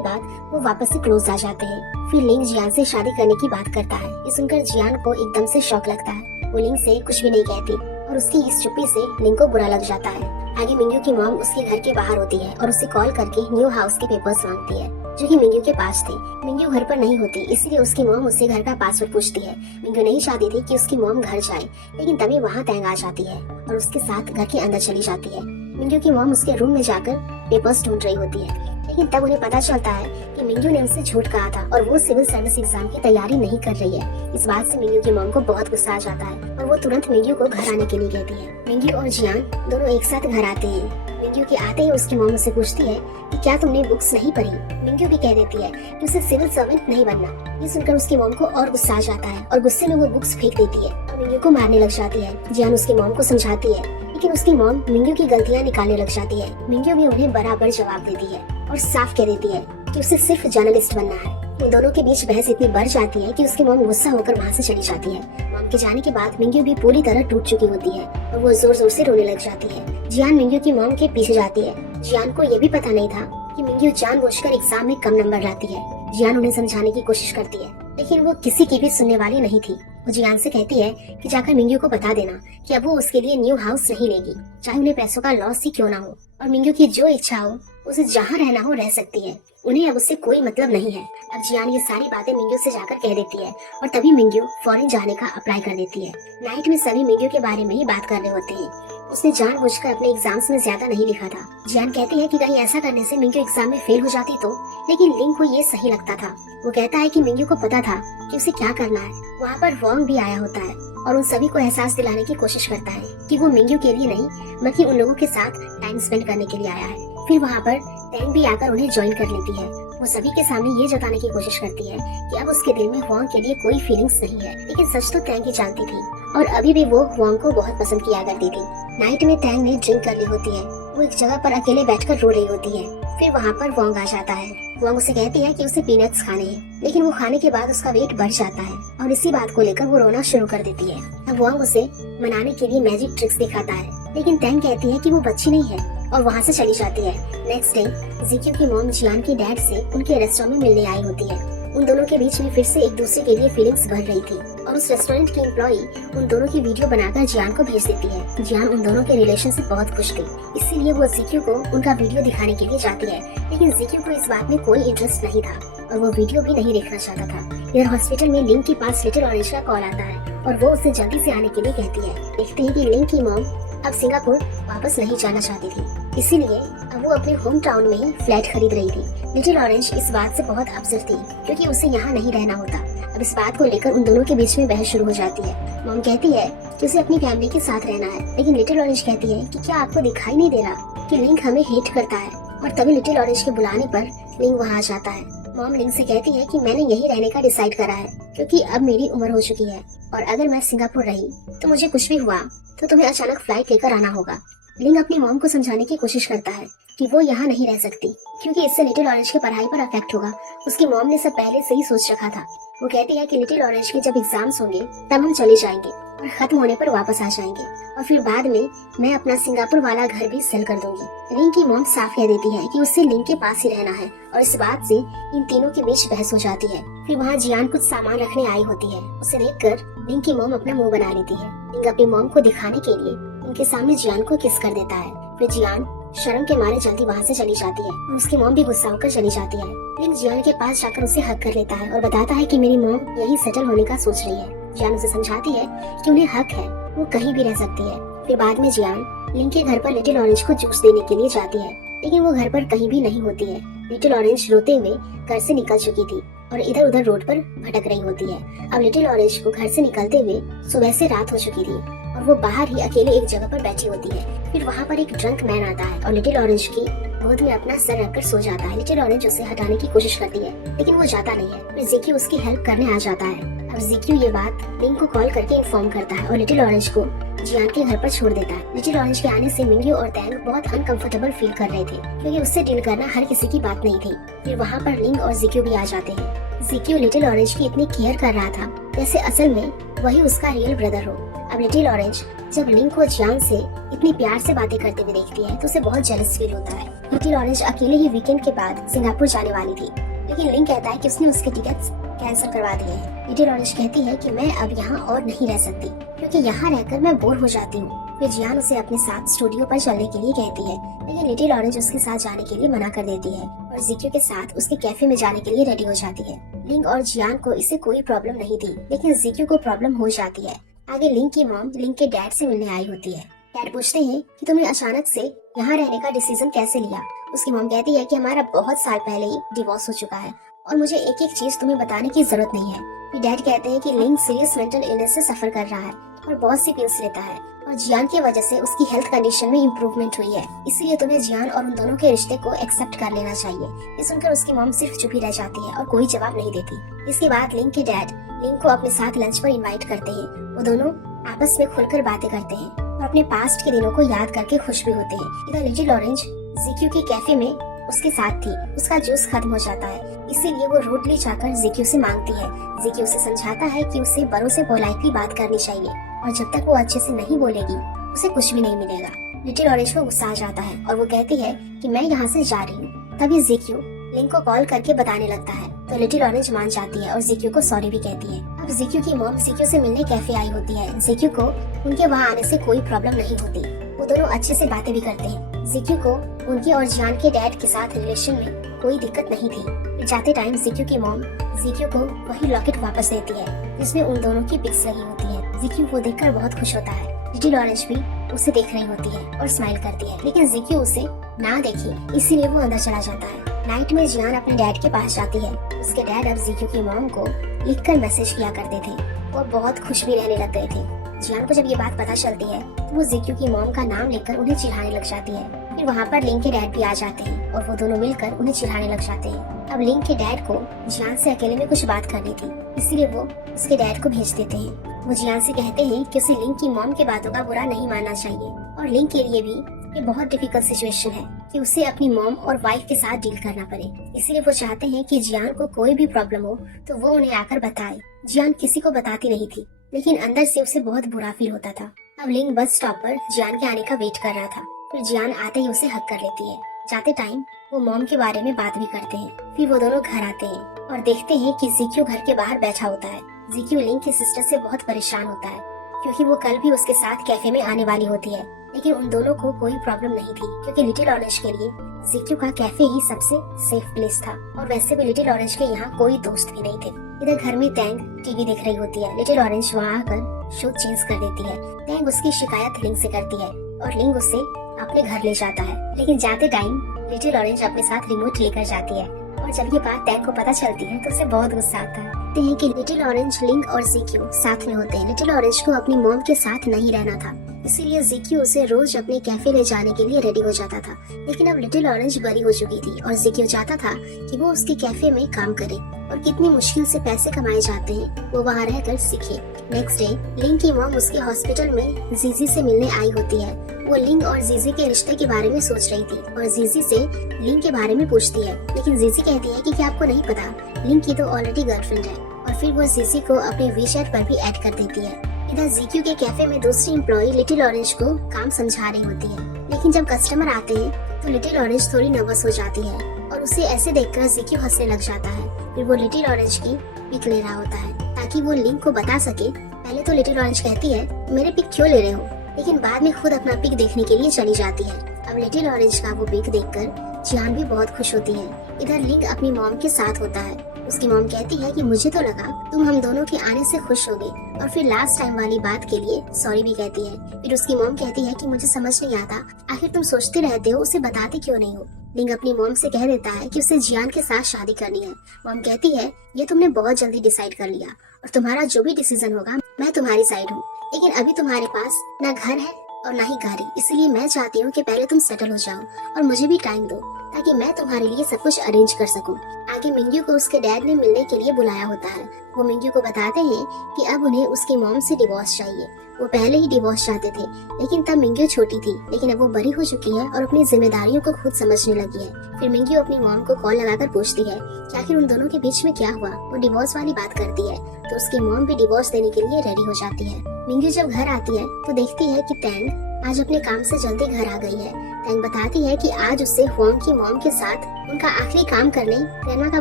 बाद वो वापस से क्लोज आ जाते हैं। फिर लिंक जियान से शादी करने की बात करता है। ये सुनकर जियान को एकदम से शॉक लगता है। वो लिंक से कुछ भी नहीं कहती और उसकी इस चुप्पी से लिंक को बुरा लग जाता है। आगे मिंग्यू की मॉम उसके घर के बाहर होती है और उसे कॉल करके न्यू हाउस के पेपर्स मांगती है, जो कि मिंग्यू के पास थे। मिंग्यू घर पर नहीं होती, इसलिए उसकी मॉम उससे घर का पासवर्ड पूछती है। मिंग्यू नहीं चाहती थी कि उसकी मॉम घर जाए, लेकिन तभी वहाँ तैंग आ जाती है और उसके साथ घर के अंदर चली जाती है। मिंग्यू की मॉम उसके रूम में जाकर पेपर्स ढूंढ रही होती है, लेकिन तब उन्हें पता चलता है कि मिंग्यू ने उनसे झूठ कहा था और वो सिविल सर्विस एग्जाम की तैयारी नहीं कर रही है। इस बात से मिंग्यू की मॉम को बहुत गुस्सा आ जाता है और वो तुरंत मिंग्यू को घर आने के लिए कहती है। मिंग्यू और जियान दोनों एक साथ घर आते हैं मिंग्यू के आते ही उसकी मॉम उससे पूछती है कि क्या तुमने बुक्स नहीं पढ़ी। मिंग्यू भी कह देती है कि उसे सिविल सर्वेंट नहीं बनना। ये सुनकर उसकी मॉम को और गुस्सा आ जाता है और गुस्से में वो बुक्स फेंक देती है और मिंग्यू को मारने लग जाती है। जियान उसकी मॉम को समझाती है, लेकिन उसकी मॉम मिंग्यू की गलतियाँ निकालने लग जाती है। मिंग्यू भी उन्हें बराबर जवाब देती है और साफ कह देती है कि उसे सिर्फ जर्नलिस्ट बनना है। उन दोनों के बीच बहस इतनी बढ़ जाती है कि उसकी मॉम गुस्सा होकर वहाँ से चली जाती है। मॉम के जाने के बाद मिंग्यू भी पूरी तरह टूट चुकी होती है और वो जोर जोर से रोने लग जाती है। जियान मिंग्यू की मॉम के पीछे जाती है। जियान को ये भी पता नहीं था कि मिंग्यू जानबूझकर एग्जाम में कम नंबर लाती है। जियान उन्हें समझाने की कोशिश करती है, लेकिन वो किसी की भी सुनने वाली नहीं थी। वो जियान से कहती है कि जाकर मिंग्यू को बता देना कि अब वो उसके लिए न्यू हाउस नहीं लेगी, चाहे उन्हें पैसों का लॉस ही क्यों ना हो, और मिंग्यू की जो इच्छा हो उसे जहाँ रहना हो रह सकती है। उन्हें अब उससे कोई मतलब नहीं है। अब जियान ये सारी बातें मिंग्यू से जाकर कह देती है और तभी मिंग्यू फॉरेन जाने का अप्लाई कर देती है। नाइट में सभी मिंग्यू के बारे में ही बात कर रहे होते हैं। उसने जानबूझकर अपने एग्जाम्स में ज्यादा नहीं लिखा था। जियान कहती है कि कहीं ऐसा करने से मिंग्यू एग्जाम में फेल हो जाती तो, लेकिन लिंग को ये सही लगता था। वो कहता है कि मिंग्यू को पता था कि उसे क्या करना है। वहाँ पर वॉन्ग भी आया होता है और उन सभी को एहसास दिलाने की कोशिश करता है कि वो मिंग्यू के लिए नहीं बल्कि उन लोगों के साथ टाइम स्पेंड करने के लिए आया है। फिर वहाँ पर टैंग भी आकर उन्हें ज्वाइन कर लेती है। वो सभी के सामने ये जताने की कोशिश करती है कि अब उसके दिल में वॉन्ग के लिए कोई फीलिंग्स नहीं है, लेकिन सच तो टैंग ही जानती थी और अभी भी वो वॉन्ग को बहुत पसंद किया करती थी। नाइट में टैंग ने ड्रिंक कर ली होती है। वो एक जगह पर अकेले बैठकर रो रही होती है। फिर वहाँ पर वॉन्ग आ जाता है। वॉन्ग उसे कहती है कि उसे पीनट्स खाने हैं, लेकिन वो खाने के बाद उसका वेट बढ़ जाता है और इसी बात को लेकर वो रोना शुरू कर देती है। अब वॉन्ग उसे मनाने के लिए मैजिक ट्रिक्स दिखाता है, लेकिन टैंग कहती है कि वो बच्ची नहीं है और वहाँ से चली जाती है। नेक्स्ट डे जिक्यू की मॉम जियान के डैड से उनके रेस्टोरेंट में मिलने आई होती है। उन दोनों के बीच में फिर से एक दूसरे के लिए फीलिंग्स बढ़ रही थी और उस रेस्टोरेंट की एम्प्लॉई उन दोनों की वीडियो बनाकर जियान को भेज देती है। जियान उन दोनों के रिलेशन से बहुत खुश थी, इसीलिए वो जिक्यू को उनका वीडियो दिखाने के लिए जाती है, लेकिन जिक्यू को इस बात में कोई इंटरेस्ट नहीं था और वो वीडियो भी नहीं देखना चाहता था। इधर हॉस्पिटल में लिंग के पास लिटिल ऑरेंज का कॉल आता है और वो उसे जल्दी से आने के लिए कहती है। देखते हैं कि लिंग की मॉम अब सिंगापुर वापस नहीं जाना चाहती थी, इसीलिए अब वो अपने होम टाउन में ही फ्लैट खरीद रही थी। लिटिल ऑरेंज इस बात से बहुत अपसेट थी क्योंकि उसे यहाँ नहीं रहना होता। अब इस बात को लेकर उन दोनों के बीच में बहस शुरू हो जाती है। मॉम कहती है कि उसे अपनी फैमिली के साथ रहना है, लेकिन लिटिल ऑरेंज कहती है कि क्या आपको दिखाई नहीं दे रहा कि लिंग हमें हेट करता है, और तभी लिटिल ऑरेंज के बुलाने पर लिंग वहाँ आ जाता है। मॉम लिंग से कहती है कि मैंने यही रहने का डिसाइड करा है क्योंकि अब मेरी उम्र हो चुकी है और अगर मैं सिंगापुर रही तो मुझे कुछ भी हुआ तो तुम्हें अचानक फ्लाइट लेकर आना होगा। लिंग अपनी मॉम को समझाने की कोशिश करता है कि वो यहाँ नहीं रह सकती क्योंकि इससे लिटिल ऑरेंज की पढ़ाई पर अफेक्ट होगा। उसकी मॉम ने सब पहले से ही सोच रखा था। वो कहती है कि लिटिल ऑरेंज के जब एग्जाम्स होंगे तब हम चले जाएंगे और खत्म होने पर वापस आ जाएंगे और फिर बाद में मैं अपना सिंगापुर वाला घर भी सेल कर दूंगी। लिंग की मॉम साफ कह देती है कि उसे लिंग के पास ही रहना है और इस बात से इन तीनों के बीच बहस हो जाती है। फिर वहाँ जियान कुछ सामान रखने आई होती है। उसे देखकर लिंग की मॉम अपना मुंह बना लेती है। लिंग अपनी मॉम को दिखाने के लिए उनके सामने जियान को किस कर देता है। फिर जियान शर्म के मारे जल्दी वहाँ से चली जाती है और उसकी मॉम भी गुस्सा होकर चली जाती है। लिंग जियान के पास जाकर उसे हक कर लेता है और बताता है कि मेरी मॉम यहीं सेटल होने का सोच रही है। जियान उसे समझाती है कि उन्हें हक है, वो कहीं भी रह सकती है। फिर बाद में जियान लिंग के घर पर लिटिल ऑरेंज को जूस देने के लिए जाती है, लेकिन वो घर पर कहीं भी नहीं होती है। लिटिल ऑरेंज रोते हुए घर से निकल चुकी थी और इधर उधर रोड पर भटक रही होती है। अब लिटिल ऑरेंज को घर से निकलते हुए सुबह से रात हो चुकी थी और वो बाहर ही अकेले एक जगह पर बैठी होती है। फिर वहाँ पर एक ड्रंक मैन आता है और लिटिल ऑरेंज की गोद में अपना सर रखकर सो जाता है। लिटिल ऑरेंज उसे हटाने की कोशिश करती है, लेकिन वो जाता नहीं है। फिर जिक्यू उसकी हेल्प करने आ जाता है। अब जिक्यू ये बात लिंग को कॉल करके इन्फॉर्म करता है और लिटिल ऑरेंज को जियान के घर पर छोड़ देता है। लिटिल ऑरेंज के आने से मिंग्यू और टैंग बहुत अनकंफर्टेबल फील कर रहे थे क्योंकि उससे डील करना हर किसी की बात नहीं थी। फिर वहाँ पर लिंग और जिक्यू भी आ जाते हैं। जिक्यू लिटिल ऑरेंज की इतनी केयर कर रहा था जैसे असल में वही उसका रियल ब्रदर हो। अब लिटिल ऑरेंज जब लिंग को जियान से इतनी प्यार से बातें करते हुए देखती है तो उसे बहुत जेलस फील होता है। लिटिल ऑरेंज अकेले ही वीकेंड के बाद सिंगापुर जाने वाली थी, लेकिन लिंग कहता है कि उसने उसके टिकट्स कैंसिल करवा दिए हैं। लिटिल ऑरेंज कहती है कि मैं अब यहाँ और नहीं रह सकती क्योंकि यहाँ रहकर मैं बोर हो जाती हूँ। फिर जियान उसे अपने साथ स्टूडियो पर चलने के लिए कहती है, लेकिन लिटिल ऑरेंज उसके साथ जाने के लिए मना कर देती है और जिक्यू के साथ उसके कैफे में जाने के लिए रेडी हो जाती है। लिंग और जियान को इससे कोई प्रॉब्लम नहीं थी, लेकिन जिक्यू को प्रॉब्लम हो जाती है। आगे लिंग की मॉम लिंग के डैड से मिलने आई होती है। डैड पूछते हैं कि तुमने अचानक से यहाँ रहने का डिसीजन कैसे लिया। उसकी मॉम कहती है कि हमारा बहुत साल पहले ही डिवोर्स हो चुका है और मुझे एक एक चीज तुम्हें बताने की जरूरत नहीं है। फिर डैड कहते हैं कि लिंग सीरियस मेंटल इलनेस से सफर कर रहा है और बहुत सी पिल्स लेता है और जियान की वजह से उसकी हेल्थ कंडीशन में इम्प्रूवमेंट हुई है, इसलिए तुम्हें जियान और उन दोनों के रिश्ते को एक्सेप्ट कर लेना चाहिए। ये सुनकर उसकी मॉम सिर्फ चुप ही रह जाती है और कोई जवाब नहीं देती। इसके बाद लिंग के डैड लिंग को अपने साथ लंच पर इनवाइट करते हैं। वो दोनों आपस में खुलकर बातें करते हैं और अपने पास्ट के दिनों को याद करके खुश भी होते हैं। इधर लिटिल ऑरेंज ज़िक्यू के कैफे में उसके साथ थी। उसका जूस खत्म हो जाता है, इसीलिए वो रूडली जाकर ज़िक्यू से मांगती है। ज़िक्यू उसे समझाता है कि उसे बड़ों से पोलाइटली बात करनी चाहिए और जब तक वो अच्छे से नहीं बोलेगी उसे कुछ भी नहीं मिलेगा। लिटिल ऑरेंज को गुस्सा आ जाता है और वो कहती है कि मैं यहाँ से जा रही हूँ। तभी ज़िक्यू लिंग को कॉल करके बताने लगता है, तो लिटिल ऑरेंज मान जाती है और ज़िक्यू को सॉरी भी कहती है। अब ज़िक्यू की मॉम ज़िक्यू से मिलने कैफे आई होती है। ज़िक्यू को उनके वहाँ आने से कोई प्रॉब्लम नहीं होती, वो दोनों अच्छे से बातें भी करते हैं। ज़िक्यू को उनके और जियान के डैड के साथ रिलेशन में कोई दिक्कत नहीं थी। जाते टाइम ज़िक्यू की मॉम ज़िक्यू को वही लॉकेट वापस देती है जिसमें उन दोनों की पिक्स लगी होती है। ज़िक्यू वो देखकर बहुत खुश होता है। लिटिल ऑरेंज भी उसे देख रही होती है और स्माइल करती है, लेकिन ज़िक्यू उसे ना देखे इसीलिए वो अंदर चला जाता है। नाइट में जियान अपने डैड के पास जाती है। उसके डैड अब ज़िक्यू की मॉम को लिखकर मैसेज किया करते थे और बहुत खुश भी रहने लग गए थे। जियान को जब ये बात पता चलती है तो वो ज़िक्यू की मॉम का नाम लेकर उन्हें चिढ़ाने लग जाती है। फिर वहाँ पर लिंग के डैड भी आ जाते हैं और वो दोनों मिलकर उन्हें चिढ़ाने लग जाते हैं। अब लिंग के डैड को जियान से अकेले में कुछ बात करनी थी, इसलिए वो उसके डैड को भेज देते हैं। वो जियान से कहते हैं कि उसे लिंग की मॉम के बातों का बुरा नहीं मानना चाहिए और लिंग के लिए भी ये बहुत डिफिकल्ट सिचुएशन है कि उसे अपनी मॉम और वाइफ के साथ डील करना पड़े, इसलिए वो चाहते हैं कि जियान को कोई भी प्रॉब्लम हो तो वो उन्हें आकर बताए। जियान किसी को बताती नहीं थी, लेकिन अंदर से उसे बहुत बुरा फील होता था। अब लिंग बस स्टॉप पर जियान के आने का वेट कर रहा था। फिर जियान आते ही उसे हक कर लेती है। जाते टाइम वो मॉम के बारे में बात भी करते हैं। फिर वो दोनों घर आते हैं और देखते हैं कि ज़िक्यू घर के बाहर बैठा होता है। ज़िक्यू लिंग की सिस्टर से बहुत परेशान होता है क्योंकि वो कल भी उसके साथ कैफे में आने वाली होती है, लेकिन उन दोनों को कोई प्रॉब्लम नहीं थी क्योंकि लिटिल ऑरेंज के लिए ज़िक्यू का कैफे ही सबसे सेफ प्लेस था और वैसे भी लिटिल ऑरेंज के यहाँ कोई दोस्त भी नहीं थे। इधर घर में टैंग टीवी देख रही होती है। लिटिल ऑरेंज वहाँ आकर शो चेंज कर देती है। टैंग उसकी शिकायत लिंग से करती है और लिंग उसे अपने घर ले जाता है, लेकिन जाते टाइम लिटिल ऑरेंज अपने साथ रिमोट लेकर जाती है और जब ये बात टैंग को पता चलती है तो उसे बहुत गुस्सा आता है। देखते हैं कि लिटिल ऑरेंज लिंग और ज़िक्यू साथ में होते हैं। लिटिल ऑरेंज को अपनी मॉम के साथ नहीं रहना था, इसीलिए ज़िक्यू उसे रोज अपने कैफे ले जाने के लिए रेडी हो जाता था। लेकिन अब लिटिल ऑरेंज बड़ी हो चुकी थी और ज़िक्यू चाहता था कि वो उसके कैफे में काम करे और कितनी मुश्किल से पैसे कमाए जाते हैं वो वहाँ रहकर सीखे। नेक्स्ट डे लिंग की मॉम उसके हॉस्पिटल में जीजी से मिलने आई होती है। वो लिंग और जीजी के रिश्ते के बारे में सोच रही थी और जीजी से लिंग के बारे में पूछती है, लेकिन जीजी कहती है कि क्या आपको नहीं पता लिंग की तो ऑलरेडी गर्लफ्रेंड है और फिर वो जीजी को अपने वीचैट पर भी ऐड कर देती है। इधर ज़िक्यू के कैफे में दूसरी एम्प्लॉय लिटिल ऑरेंज को काम समझा रही होती है, लेकिन जब कस्टमर आते हैं तो लिटिल ऑरेंज थोड़ी नर्वस हो जाती है और उसे ऐसे देखकर ज़िक्यू हंसने लग जाता है। फिर वो लिटिल ऑरेंज की पिक ले रहा होता है ताकि वो लिंग को बता सके। पहले तो लिटिल ऑरेंज कहती है मेरे पिक क्यों ले रहे हो, लेकिन बाद में खुद अपना पिक देखने के लिए चली जाती है। अब लिटिल ऑरेंज का वो पिक देखकर जियान भी बहुत खुश होती है। इधर लिंग अपनी मॉम के साथ होता है। उसकी मॉम कहती है कि मुझे तो लगा तुम हम दोनों के आने से खुश होगे और फिर लास्ट टाइम वाली बात के लिए सॉरी भी कहती है। फिर उसकी मॉम कहती है कि मुझे समझ नहीं आता आखिर तुम सोचते रहते हो उसे बताते क्यों नहीं हो। लिंग अपनी मॉम से कह देता है कि उसे जियान के साथ शादी करनी है। मॉम कहती है ये तुमने बहुत जल्दी डिसाइड कर लिया और तुम्हारा जो भी डिसीजन होगा मैं तुम्हारी साइड हूँ, लेकिन अभी तुम्हारे पास ना घर है और ना ही गाड़ी, इसलिए मैं चाहती हूँ कि पहले तुम सेटल हो जाओ और मुझे भी टाइम दो ताकि मैं तुम्हारे लिए सब कुछ अरेंज कर सकूं। आगे मिंग्यू को उसके डैड ने मिलने के लिए बुलाया होता है। वो मिंग्यू को बताते हैं कि अब उन्हें उसकी मॉम से डिवोर्स चाहिए। वो पहले ही डिवोर्स चाहते थे, लेकिन तब मिंग्यू छोटी थी, लेकिन अब वो बड़ी हो चुकी है और अपनी जिम्मेदारियों को खुद समझने लगी है। फिर मिंग्यू अपनी मॉम को कॉल लगाकर पूछती है कि आखिर उन दोनों के बीच में क्या हुआ। वो डिवोर्स वाली बात करती है तो उसकी मॉम भी डिवोर्स देने के लिए रेडी हो जाती है। मिंग्यू जब घर आती है तो देखती है कि टैंग आज अपने काम से जल्दी घर आ गई है। टैंग बताती है कि आज उससे हुआंग की मॉम के साथ उनका आखिरी काम करने रेना का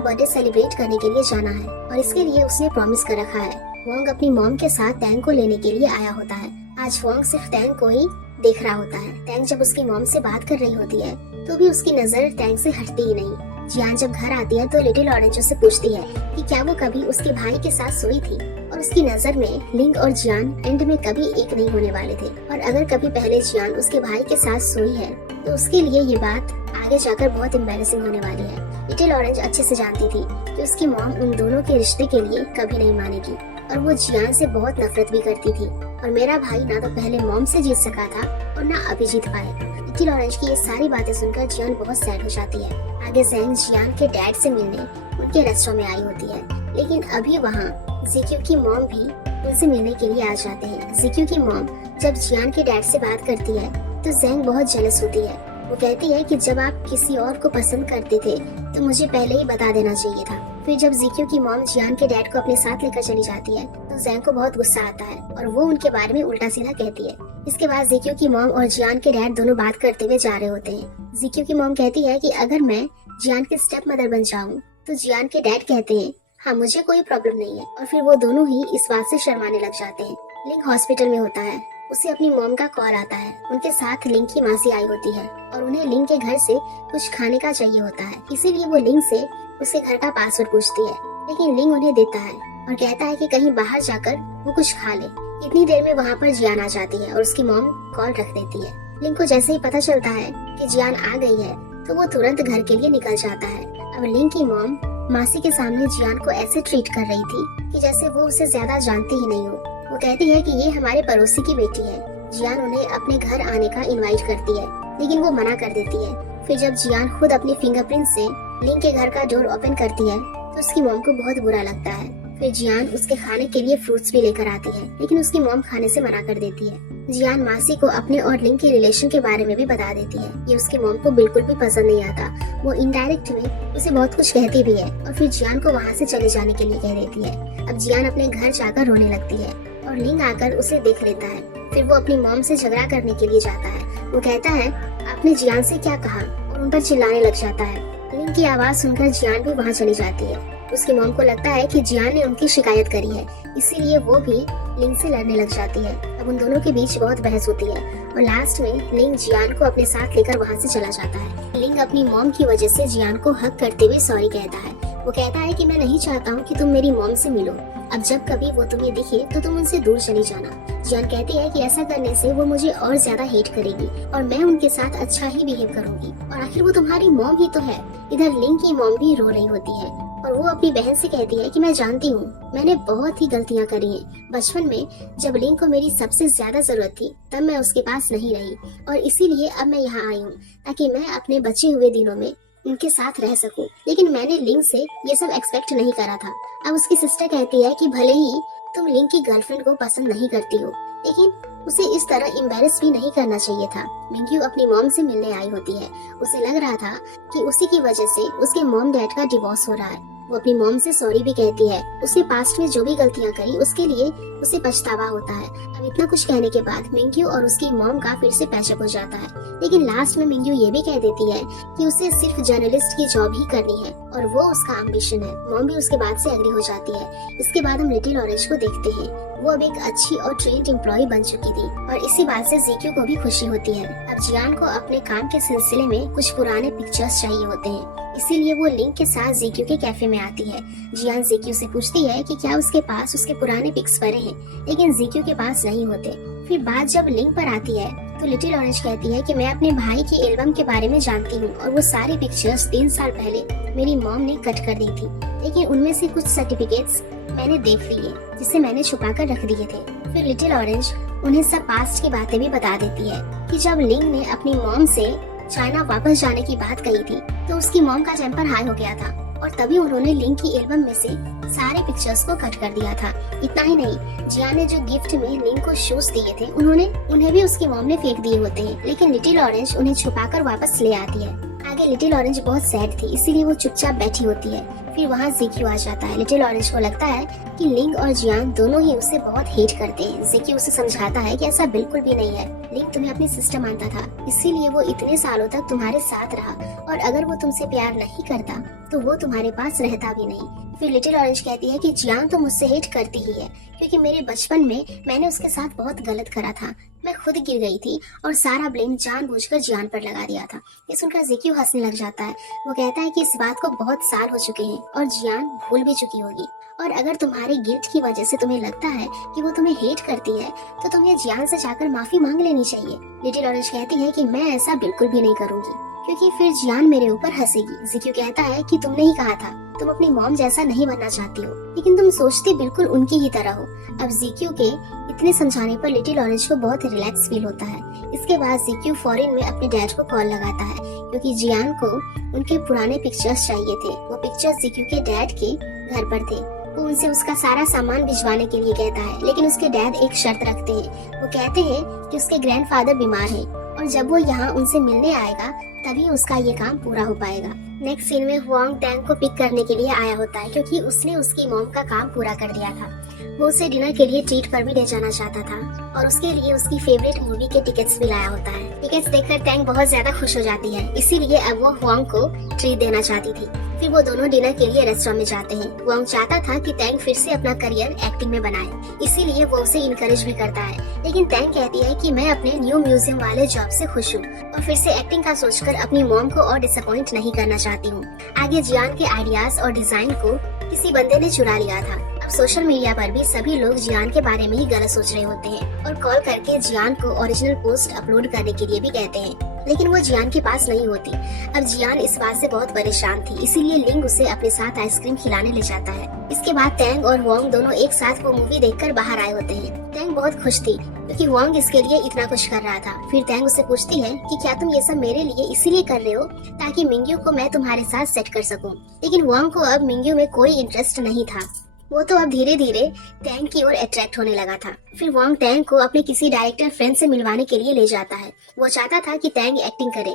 बर्थडे सेलिब्रेट करने के लिए जाना है और इसके लिए उसने प्रॉमिस कर रखा है। हुआंग अपनी मॉम के साथ टैंग को लेने के लिए आया होता है। आज हुआंग सिर्फ टैंग को ही देख रहा होता है। टैंग जब उसकी मॉम से बात कर रही होती है तो भी उसकी नजर टैंग से हटती ही नहीं। जियान जब घर आती है तो लिटिल ऑरेंज उससे पूछती है कि क्या वो कभी उसके भाई के साथ सोई थी और उसकी नजर में लिंग और जियान एंड में कभी एक नहीं होने वाले थे और अगर कभी पहले जियान उसके भाई के साथ सोई है तो उसके लिए ये बात आगे जाकर बहुत एम्बैरेसिंग होने वाली है। लिटिल ऑरेंज अच्छे से जानती थी कि उसकी मॉम उन दोनों के रिश्ते के लिए कभी नहीं मानेगी और वो जियान से बहुत नफरत भी करती थी और मेरा भाई ना तो पहले मॉम से जीत सका था और ना अभी जीत पाएगा। लिटिल ऑरेंज की ये सारी बातें सुनकर जियान बहुत सैड हो जाती है। आगे जैंग जियान के डैड से मिलने उनके रेस्टोरेंट में आई होती है, लेकिन अभी वहाँ ज़िक्यू की मॉम भी उनसे मिलने के लिए आ जाते हैं। ज़िक्यू की मॉम जब जियान के डैड से बात करती है तो जैंग बहुत जेलस होती है। वो कहती है कि जब आप किसी और को पसंद करते थे तो मुझे पहले ही बता देना चाहिए था। फिर जब ज़िक्यू की मॉम जियान के डैड को अपने साथ लेकर चली जाती है तो जैंग को बहुत गुस्सा आता है और वो उनके बारे में उल्टा सीधा कहती है। इसके बाद ज़िक्यू की मॉम और जियान के डैड दोनों बात करते हुए जा रहे होते हैं। ज़िक्यू की मॉम कहती है कि अगर मैं जियान की स्टेप मदर बन जाऊं तो जियान के डैड कहते हैं हाँ मुझे कोई प्रॉब्लम नहीं है, और फिर वो दोनों ही इस बात से शर्माने लग जाते हैं। लिंग हॉस्पिटल में होता है, उसे अपनी मॉम का कॉल आता है। उनके साथ लिंग की मासी आई होती है और उन्हें लिंग के घर से कुछ खाने का चाहिए होता है, इसीलिए वो लिंग से उसके घर का पासवर्ड पूछती है, लेकिन लिंग उन्हें देता है और कहता है कि कहीं बाहर जाकर वो कुछ खा ले। इतनी देर में वहाँ पर जियान आ जाती है और उसकी मॉम कॉल रख देती है। लिंग को जैसे ही पता चलता है कि जियान आ गई है तो वो तुरंत घर के लिए निकल जाता है। अब लिंग की मॉम मासी के सामने जियान को ऐसे ट्रीट कर रही थी कि जैसे वो उसे ज्यादा जानती ही नहीं हो। वो कहती है कि ये हमारे पड़ोसी की बेटी है। जियान उन्हें अपने घर आने का इनवाइट करती है, लेकिन वो मना कर देती है। फिर जब जियान खुद अपनी फिंगरप्रिंट से लिंग के घर का डोर ओपन करती है तो उसकी मॉम को बहुत बुरा लगता है। फिर जियान उसके खाने के लिए फ्रूट्स भी लेकर आती है, लेकिन उसकी मॉम खाने से मना कर देती है। जियान मासी को अपने और लिंग के रिलेशन के बारे में भी बता देती है। ये उसकी मॉम को बिल्कुल भी पसंद नहीं आता। वो इनडायरेक्ट में उसे बहुत कुछ कहती भी है और फिर जियान को वहाँ से चले जाने के लिए कह देती है। अब जियान अपने घर जाकर रोने लगती है और लिंग आकर उसे देख लेता है। फिर वो अपनी मॉम से झगड़ा करने के लिए जाता है। वो कहता है आपने जियान से क्या कहा, और उन पर चिल्लाने लग जाता है। लिंग की आवाज सुनकर जियान भी वहाँ चली जाती है। उसकी मॉम को लगता है कि जियान ने उनकी शिकायत करी है, इसीलिए वो भी लिंग से लड़ने लग जाती है। अब उन दोनों के बीच बहुत बहस होती है और लास्ट में लिंग जियान को अपने साथ लेकर वहाँ से चला जाता है। लिंग अपनी मॉम की वजह से जियान को हक करते हुए सॉरी कहता है। वो कहता है कि मैं नहीं चाहता हूँ कि तुम मेरी मॉम से मिलो। अब जब कभी वो तुम्हें दिखे तो तुम उनसे दूर चली जाना। जियान कहती है कि ऐसा करने से वो मुझे और ज्यादा हेट करेगी और मैं उनके साथ अच्छा ही बिहेव करूंगी, और आखिर वो तुम्हारी मॉम ही तो है। इधर लिंग की मॉम भी रो रही होती है और वो अपनी बहन से कहती है कि मैं जानती हूँ मैंने बहुत ही गलतियाँ करी हैं। बचपन में जब लिंग को मेरी सबसे ज्यादा जरूरत थी तब मैं उसके पास नहीं रही, और इसीलिए अब मैं यहाँ आई हूँ ताकि मैं अपने बचे हुए दिनों में उनके साथ रह सकूं। लेकिन मैंने लिंग से ये सब एक्सपेक्ट नहीं करा था। अब उसकी सिस्टर कहती है कि भले ही तुम लिंग की गर्लफ्रेंड को पसंद नहीं करती हो, लेकिन उसे इस तरह एम्बैरेस भी नहीं करना चाहिए था। मिंग्यू अपनी मॉम से मिलने आई होती है। उसे लग रहा था कि उसी की वजह से उसके मॉम डैड का डिवोर्स हो रहा है। वो अपनी मॉम से सॉरी भी कहती है। उसने पास्ट में जो भी गलतियां करी उसके लिए उसे पछतावा होता है। अब इतना कुछ कहने के बाद मिंग्यू और उसकी मॉम का फिर से पैचअप हो जाता है, लेकिन लास्ट में मिंग्यू ये भी कह देती है कि उसे सिर्फ जर्नलिस्ट की जॉब ही करनी है और वो उसका एम्बिशन है। मॉम भी उसके बाद से एग्री हो जाती है। इसके बाद हम लिटिल ऑरेंज को देखते हैं। वो अब एक अच्छी और ट्रेंड एम्प्लॉय बन चुकी थी और इसी बात से ज़िक्यू को भी खुशी होती है। अब जियान को अपने काम के सिलसिले में कुछ पुराने पिक्चर्स चाहिए होते हैं, इसीलिए वो लिंग के साथ ज़िक्यू के कैफे में आती है। जियान ज़िक्यू से पूछती है कि क्या उसके पास उसके पुराने पिक्स पड़े हैं, लेकिन ज़िक्यू के पास नहीं होते। फिर बात जब लिंग पर आती है तो लिटिल ऑरेंज कहती है कि मैं अपने भाई की एल्बम के बारे में जानती हूँ और वो सारी पिक्चर्स 3 साल पहले मेरी मॉम ने कट कर दी थी, लेकिन उनमें से कुछ सर्टिफिकेट्स मैंने देख लिए जिसे मैंने छुपा कर रख दिए थे। फिर लिटिल ऑरेंज उन्हें सब पास्ट की बातें भी बता देती है कि जब लिंग ने अपनी मॉम से चाइना वापस जाने की बात कही थी तो उसकी मॉम का टेम्पर हाई हो गया था और तभी उन्होंने लिंग की एल्बम में से सारे पिक्चर्स को कट कर दिया था। इतना ही नहीं, जियान ने जो गिफ्ट में लिंग को शूज दिए थे उन्हें भी उसकी मॉम ने फेंक दिए होते हैं, लेकिन लिटिल ऑरेंज उन्हें छुपाकर वापस ले आती है। आगे लिटिल ऑरेंज बहुत सैड थी, इसीलिए वो चुपचाप बैठी होती है। फिर वहाँ ज़िक्यू आ जाता है। लिटिल ऑरेंज को लगता है कि लिंग और जियान दोनों ही उसे बहुत हेट करते हैं। ज़िक्यू उसे समझाता है कि ऐसा बिल्कुल भी नहीं है, लिंग तुम्हें अपनी सिस्टर मानता था, इसीलिए वो इतने सालों तक तुम्हारे साथ रहा, और अगर वो तुमसे प्यार नहीं करता तो वो तुम्हारे पास रहता भी नहीं। फिर लिटिल ऑरेंज कहती है कि जियान तो मुझसे हेट करती ही है, क्योंकि मेरे बचपन में मैंने उसके साथ बहुत गलत करा था। मैं खुद गिर गई थी और सारा ब्लेम जानबूझकर जियान पर लगा दिया था। ये सुनकर ज़िक्यू हंसने लग जाता है। वो कहता है कि इस बात को बहुत साल हो चुके हैं और जियान भूल भी चुकी होगी, और अगर तुम्हारे गिल्ट की वजह से तुम्हें लगता है कि वो तुम्हें हेट करती है तो तुम्हें जियान से जाकर माफी मांग लेनी चाहिए। लिटिल ऑरेंज कहती है कि मैं ऐसा बिल्कुल भी नहीं करूंगी, क्योंकि फिर जियान मेरे ऊपर हंसेगी। जिक्यू कहता है कि तुमने ही कहा था तुम अपनी मॉम जैसा नहीं बनना चाहती हो, लेकिन तुम सोचते बिल्कुल उनकी ही तरह हो। अब जिक्यू के इतने समझाने पर लिटिल ऑरेंज को बहुत रिलैक्स फील होता है। इसके बाद जिक्यू फॉरेन में अपने डैड को कॉल लगाता है क्योंकि जियान को उनके पुराने पिक्चर्स चाहिए थे। वो पिक्चर्स जिक्यू के डैड के घर पर थे। वो उनसे उसका सारा सामान भिजवाने के लिए कहता है, लेकिन उसके डैड एक शर्त रखते हैं। वो कहते हैं कि उसके ग्रैंडफादर बीमार है और जब वो यहाँ उनसे मिलने आएगा तभी उसका ये काम पूरा हो पाएगा। नेक्स्ट सीन में हुआंग टैंग को पिक करने के लिए आया होता है क्योंकि उसने उसकी मॉम का काम पूरा कर दिया था। वो उसे डिनर के लिए ट्रीट पर भी ले जाना चाहता था और उसके लिए उसकी फेवरेट मूवी के टिकट्स भी लाया होता है। टिकट्स देखकर टैंग बहुत ज्यादा खुश हो जाती है, इसीलिए अब वो हुआंग को ट्रीट देना चाहती थी। फिर वो दोनों डिनर के लिए रेस्टोरेंट में जाते हैं। हुआंग चाहता था कि टैंग फिर से अपना करियर एक्टिंग में बनाए, इसीलिए वो उसे इनकरेज भी करता है। लेकिन टैंग कहती है कि मैं अपने न्यू म्यूजियम वाले जॉब से खुश हूँ और फिर से एक्टिंग का सोचकर अपनी मॉम को और डिसअपॉइंट नहीं करना चाहती हूँ। आगे जियान के आइडियाज और डिजाइन को किसी बंदे ने चुरा लिया था। अब सोशल मीडिया पर भी सभी लोग जियान के बारे में ही गलत सोच रहे होते हैं और कॉल करके जियान को ओरिजिनल पोस्ट अपलोड करने के लिए भी कहते हैं, लेकिन वो जियान के पास नहीं होती। अब जियान इस बात से बहुत परेशान थी, इसीलिए लिंग उसे अपने साथ आइसक्रीम खिलाने ले जाता है। इसके बाद टैंग और हुआंग दोनों एक साथ वो मूवी देखकर बाहर आए होते हैं। टैंग बहुत खुश थी क्योंकि हुआंग इसके लिए इतना कुछ कर रहा था। फिर टैंग उससे पूछती है कि क्या तुम ये सब मेरे लिए इसीलिए कर रहे हो ताकि मिंग्यू को मैं तुम्हारे साथ सेट कर सकूं। लेकिन हुआंग को अब मिंग्यू में कोई इंटरेस्ट नहीं था। वो तो अब धीरे धीरे टैंग की ओर अट्रैक्ट होने लगा था। फिर वांग टैंग को अपने किसी डायरेक्टर फ्रेंड से मिलवाने के लिए ले जाता है। वो चाहता था कि टैंग एक्टिंग करे।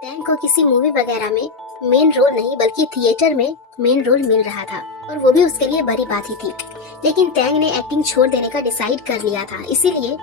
टैंग को किसी मूवी वगैरह में मेन रोल नहीं बल्कि थिएटर में मेन रोल मिल रहा था और वो भी उसके लिए बड़ी बात ही थी। लेकिन टैंग ने एक्टिंग छोड़ देने का डिसाइड कर लिया था, इसीलिए